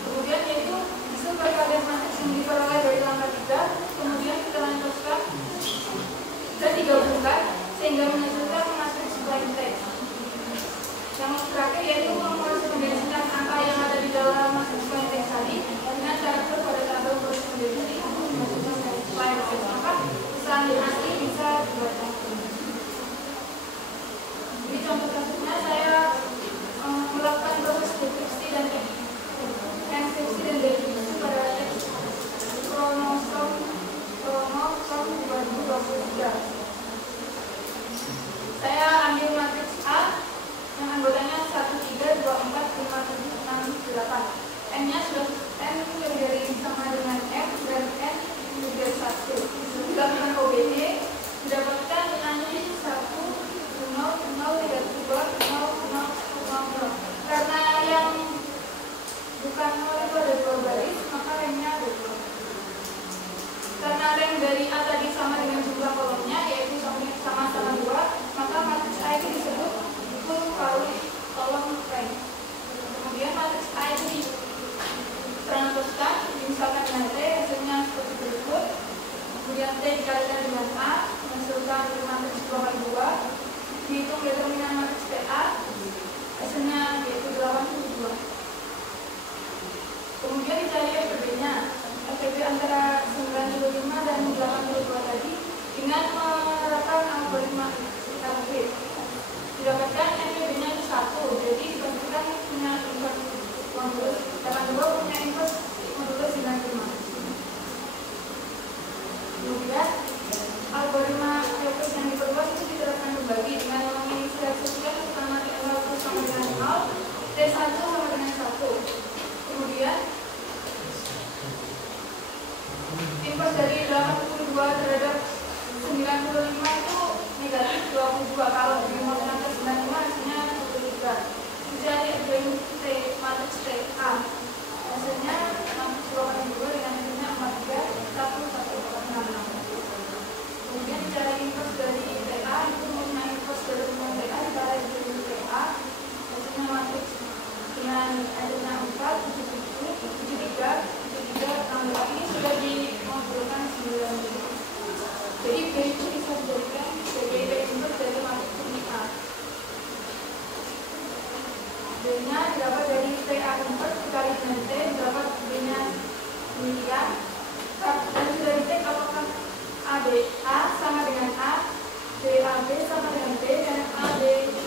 Kemudian yaitu hasil perkalian matriks yang diperoleh dari langkah 3 kemudian ditransposkan dan digabungkan sehingga menghasilkan matriks plain text. Yang terakhir yaitu mengkorespondensikan angka yang ada di dalam matriks plain text tadi dengan karakter pada tabel korespondensi untuk menghasilkan matriks plain text. Maka kesalahan asli bisa dibuatkan. Jadi contoh kasusnya saya melakukan proses dekripsi dan enkripsi dan dekripsi pada teks kromosom 2023. Saya ambil matriks A yang anggotanya 1, 3, 2, 4, 5, 7, 6, 8. N-nya sudah N lebih dari sama dengan M dan N lebih dari 1. Dilakukan OBD didapatkan nilainya 1, 0, 0, 3, 2, 0, 0, 0. Karena yang bukan 0 itu ada 2 baris, maka remnya ada 2. Karena rem dari A tadi sama dengan jumlah kolomnya, yaitu sama-sama 2, maka matriks A itu disebut full kolom rem. Kemudian matriks A itu ditransposkan, dimisalkan dengan T, hasilnya seperti berikut. Kemudian T dikalikan dengan A, menghasilkan matriks blokan 2. Dihitung determinan matriks PA, hasilnya yaitu 82. Kemudian dicari FPB-nya. FPB antara 95 dan 82 tadi dengan menerapkan algoritma FPB. Didapatkan FPB-nya itu 1, jadi dipastikan punya input modulus 82 punya input modulus 95. Kemudian algoritma FPB yang diperluas itu diterapkan kembali dengan menginisialisasikan pertama N0 sama dengan 0, T1 sama dengan 1. Kemudian input dari 82 terhadap 95 itu negatif 2 73, 68 ini sudah dimodelkan 9. Jadi B itu bisa dijadikan sebagai B inverse dari matriks kunci A. B-nya didapat dari PA inverse dikali dengan T, didapat B-nya demikian. Dan sudah dicek apakah ADA sama dengan A, BAB sama dengan B, dan AB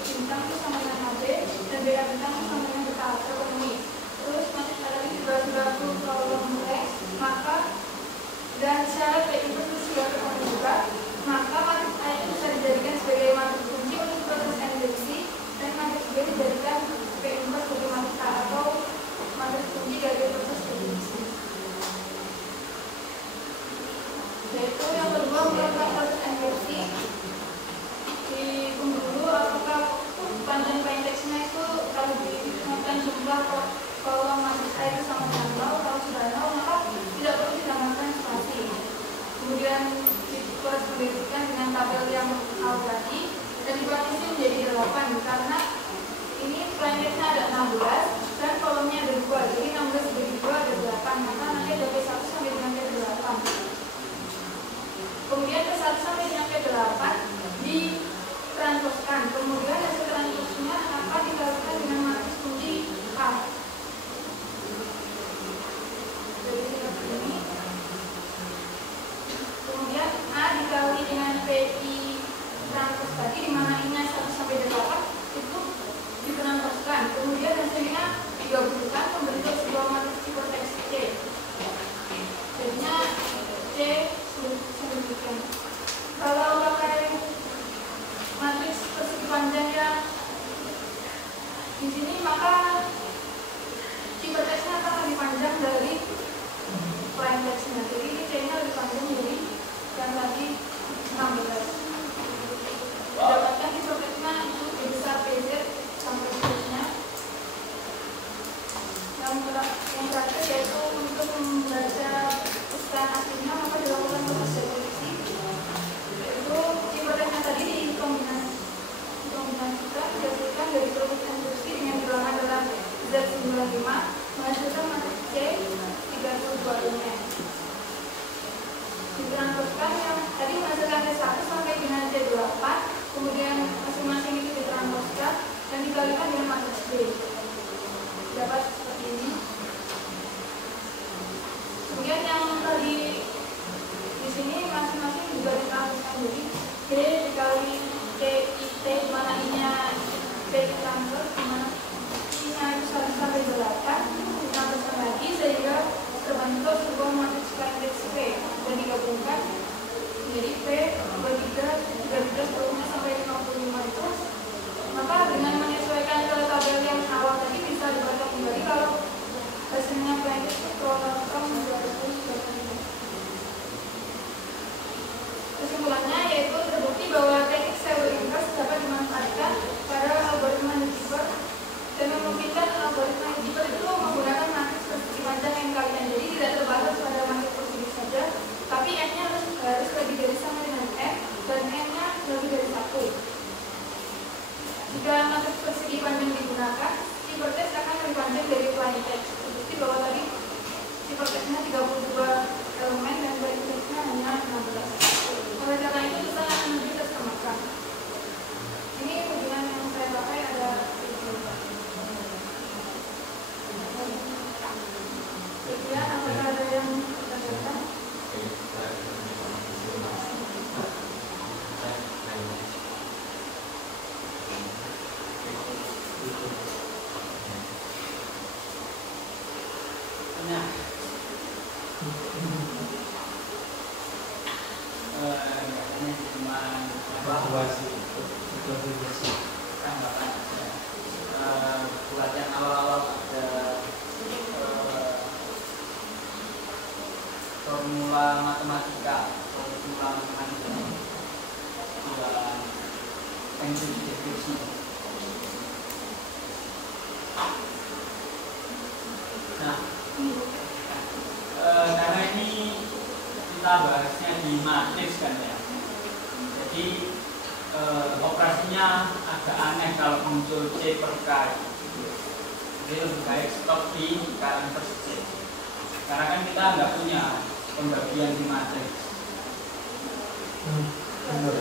bintang itu sama dengan AB, dan BA bintang itu sama dengan beta terpenuhi. Terus matriks A tadi juga sudah full problem X, maka dan syarat B inverse sudah terpenuhi juga, maka matriks A itu bisa dijadikan sebagai matriks kunci untuk proses inversi, dan matriks B dijadikan B inverse sebagai matriks A atau matriks kunci dari proses inversi. Yaitu yang kedua melakukan proses inversi, dihitung dulu apakah panjang teksnya itu kalau ditemukan jumlah kolom matriks A itu sama dengan 0, kalau sudah 0 maka tidak perlu ditambahkan spasi. Kemudian dikorespondensikan dengan tabel yang awal tadi dan dipartisi menjadi 8 karena ini plain text-nya ada 16 dan kolomnya ada 2, jadi 16 dibagi 2 ada 8, maka nanti ada P1 sampai dengan P8. Kemudian P1 sampai dengan P8 ditranspozkan, kemudian hasil transposnya akan dikalikan dengan matriks kunci A. Jadi seperti ini. Kemudian A dikali dengan PI transpos tadi, di mana I-nya 1 sampai 8 itu ditranspozkan. Kemudian hasilnya digabungkan membentuk sebuah matriks hiperteks C. Jadinya C sedemikian. Kalau pakai matriks persegi panjang yang di sini, maka hiperteksnya akan lebih panjang dari plain text-nya. Jadi ini C-nya lebih panjang dari yang tadi 16. Didapatkan hiperteksnya itu besar PZ sampai seterusnya. Yang terakhir yaitu untuk membaca pesan aslinya maka dilakukan proses definisi. Yaitu hiperteksnya tadi dikombinasikan dihasilkan dari proses inversi dengan bilangan dalam Z95 menghasilkan matriks C 32-nya. Ditranspozkan yang tadi menghasilkan C1 sampai dengan C8, kemudian masing-masing itu ditranspozkan dan dikalikan dengan matriks B. Dapat seperti ini. Kemudian yang tadi di sini masing-masing juga ditranspozkan, jadi B dikali T di mana I-nya B ditranspos, di mana I-nya itu 1 sampai 8 ditranspozkan lagi sehingga terbentuk sebuah matriks indeks P dan digabungkan menjadi P bagi 13 seluruhnya sampai 55 itu. Maka dengan menyesuaikan ke tabel yang awal tadi bisa dibaca kembali kalau hasilnya plain text itu program 235. Kesimpulannya yaitu terbukti bahwa teknik Taylor inverse dapat dimanfaatkan pada algoritma Newton dan memungkinkan algoritma Newton itu menggunakan matriks persegi panjang yang kalian, jadi tidak terbatas pada matriks persegi saja, tapi N-nya harus lebih dari sama dengan M dan N-nya lebih dari 1. Jika matriks persegi panjang digunakan, hiperteks akan lebih panjang dari plain text. Terbukti bahwa tadi hiperteksnya 32 elemen dan plain text-nya hanya 16. Oleh karena itu kita akan lebih tersamakan. Ini hubungan yang saya pakai ada kemudian apakah ada yang ditanyakan? Nah, ini cuma tambahan aja. Buat yang awal-awal ada formula matematika buat pensil deskripsi. Nah, karena ini kita bahasnya di matriks kan ya, jadi operasinya agak aneh kalau muncul C per K. C Jadi lebih baik stop di current first stage. Karena kan kita nggak punya pembagian di matrix. Benar.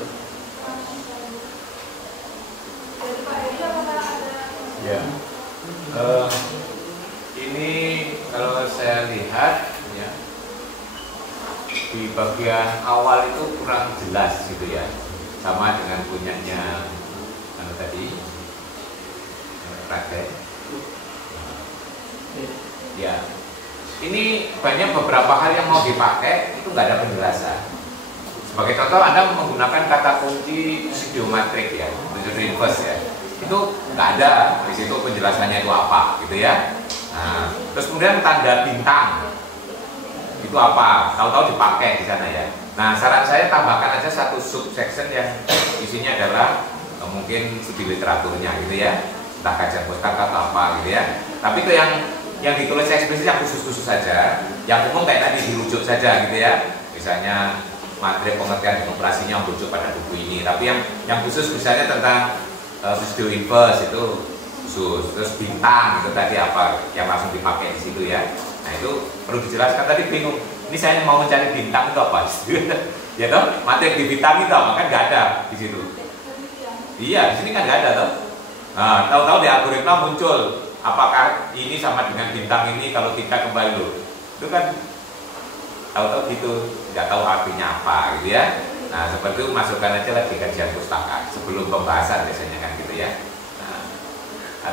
Dari Pak Heri apakah ada? Ya. Ini kalau saya lihat ya, di bagian awal itu kurang jelas gitu ya, sama dengan punyanya mana tadi Raden. Ya, ini banyak beberapa hal yang mau dipakai itu nggak ada penjelasan. Sebagai contoh, Anda menggunakan kata kunci pseudomatrik ya, pseudo inverse ya, itu nggak ada di situ penjelasannya itu apa gitu ya. Nah, terus kemudian tanda bintang itu apa? Tahu-tahu dipakai di sana ya. Nah, saran saya tambahkan aja satu subsection yang isinya adalah mungkin studi literaturnya gitu ya, entah kajian pustaka atau apa gitu ya. Tapi itu yang ditulis eksplisit yang khusus-khusus saja, yang umum kayak tadi dirujuk saja gitu ya. Misalnya materi pengertian demokrasinya merujuk pada buku ini. Tapi yang khusus misalnya tentang pseudo inverse itu khusus. Terus bintang itu tadi apa yang langsung dipakai di situ ya. Nah itu perlu dijelaskan, tadi bingung. Ini saya mau mencari bintang itu apa? Ya toh, materi di bintang itu apa? Kan nggak ada di situ. Iya, di sini kan nggak ada toh. Nah, tahu-tahu di algoritma muncul apakah ini sama dengan bintang ini, kalau tidak kembali loh. Itu kan tahu-tahu gitu, nggak tahu artinya apa gitu ya. Nah seperti itu masukkan aja lagi kajian pustaka sebelum pembahasan biasanya kan gitu ya. Nah,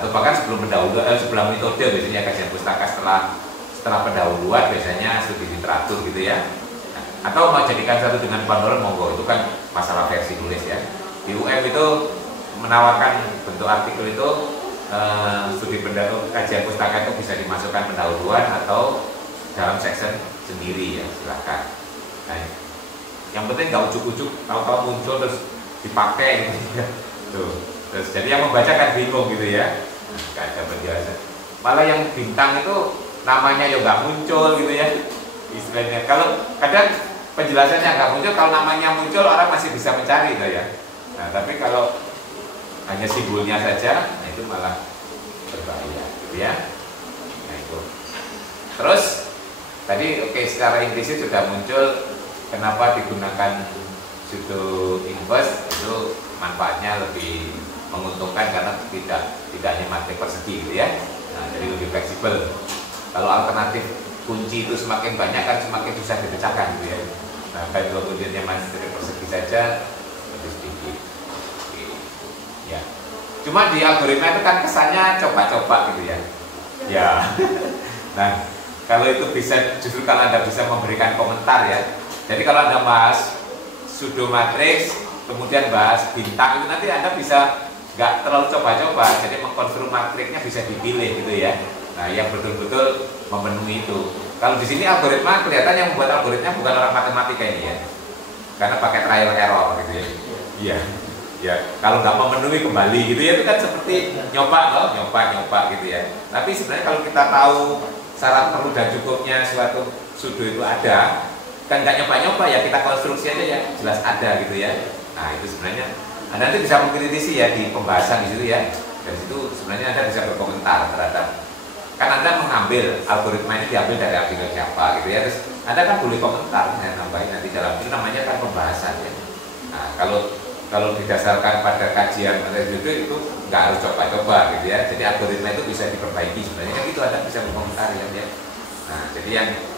atau bahkan sebelum pendahuluan, sebelum metode biasanya kajian pustaka, setelah pendahuluan biasanya studi literatur gitu ya. Nah, atau mau jadikan satu dengan panduan monggo, itu kan masalah versi tulis ya. Di UM itu menawarkan bentuk artikel itu studi kajian pustaka itu bisa dimasukkan pendahuluan atau dalam section sendiri ya, silakan. Nah, yang penting nggak ujuk-ujuk tahu-tahu muncul terus dipakai gitu ya. Tuh. Terus jadi yang membaca kan bingung gitu ya. Nggak ada penjelasan. Malah yang bintang itu namanya ya nggak muncul gitu ya. Istilahnya kalau kadang penjelasannya nggak muncul, kalau namanya muncul orang masih bisa mencari gitu ya. Nah, tapi kalau hanya simbolnya saja, nah itu malah berbahaya gitu ya. Nah itu. Terus tadi oke, secara implisit sudah muncul kenapa digunakan pseudo inverse, itu manfaatnya lebih menguntungkan karena tidak hanya matrik persegi gitu ya. Nah, jadi lebih fleksibel. Kalau alternatif kunci itu semakin banyak kan semakin susah dipecahkan gitu ya. Nah, kalau kuncinya matrik persegi saja lebih sedikit. Oke. Ya. Cuma di algoritma itu kan kesannya coba-coba gitu ya. Ya. Nah, kalau itu bisa, justru kalau Anda bisa memberikan komentar ya. Jadi kalau Anda bahas pseudo matrix, kemudian bahas bintang, itu nanti Anda bisa nggak terlalu coba-coba. Jadi mengkonstruk matriksnya bisa dipilih gitu ya. Nah, yang betul-betul memenuhi itu. Kalau di sini algoritma kelihatan yang membuat algoritma bukan orang matematika ini ya. Karena pakai trial error gitu ya. Iya. Ya, kalau nggak memenuhi kembali gitu ya, itu kan seperti nyoba gitu ya. Tapi sebenarnya kalau kita tahu syarat perlu dan cukupnya suatu pseudo itu ada, kan nggak nyoba ya, kita konstruksi aja ya, jelas ada gitu ya. Nah itu sebenarnya Anda nanti bisa mengkritisi ya di pembahasan di situ ya. Dari situ sebenarnya Anda bisa berkomentar terhadap, kan Anda mengambil algoritma ini diambil dari artikel siapa gitu ya. Terus Anda kan boleh komentar, saya tambahin nanti dalam itu namanya kan pembahasan ya. Nah kalau didasarkan pada kajian itu nggak harus coba-coba gitu ya. Jadi algoritma itu bisa diperbaiki sebenarnya kan itu Anda bisa berkomentar ya. Nah jadi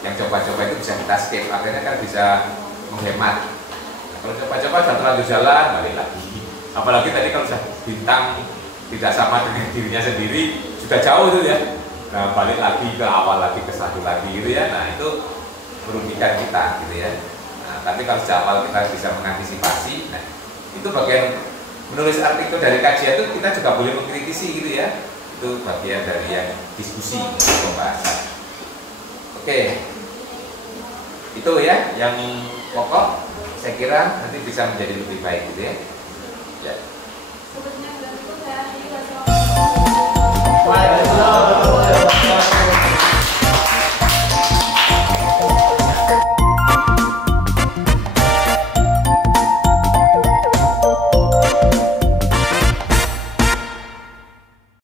yang coba-coba itu bisa kita skip, akhirnya kan bisa menghemat. Nah, kalau coba-coba sudah terlanjur jalan balik lagi. Apalagi tadi kalau sudah bintang tidak sama dengan dirinya sendiri sudah jauh itu ya. Nah balik lagi ke awal lagi, ke satu lagi gitu ya. Nah itu merugikan kita gitu ya. Nah tapi kalau sejak awal kita bisa mengantisipasi, nah itu bagian menulis artikel dari kajian itu kita juga boleh mengkritisi gitu ya. Itu bagian dari yang diskusi pembahasan. Oke, itu ya yang pokok. Saya kira nanti bisa menjadi lebih baik gitu ya. Ya. Sebenarnya dari itu saya Waalaikumsalam.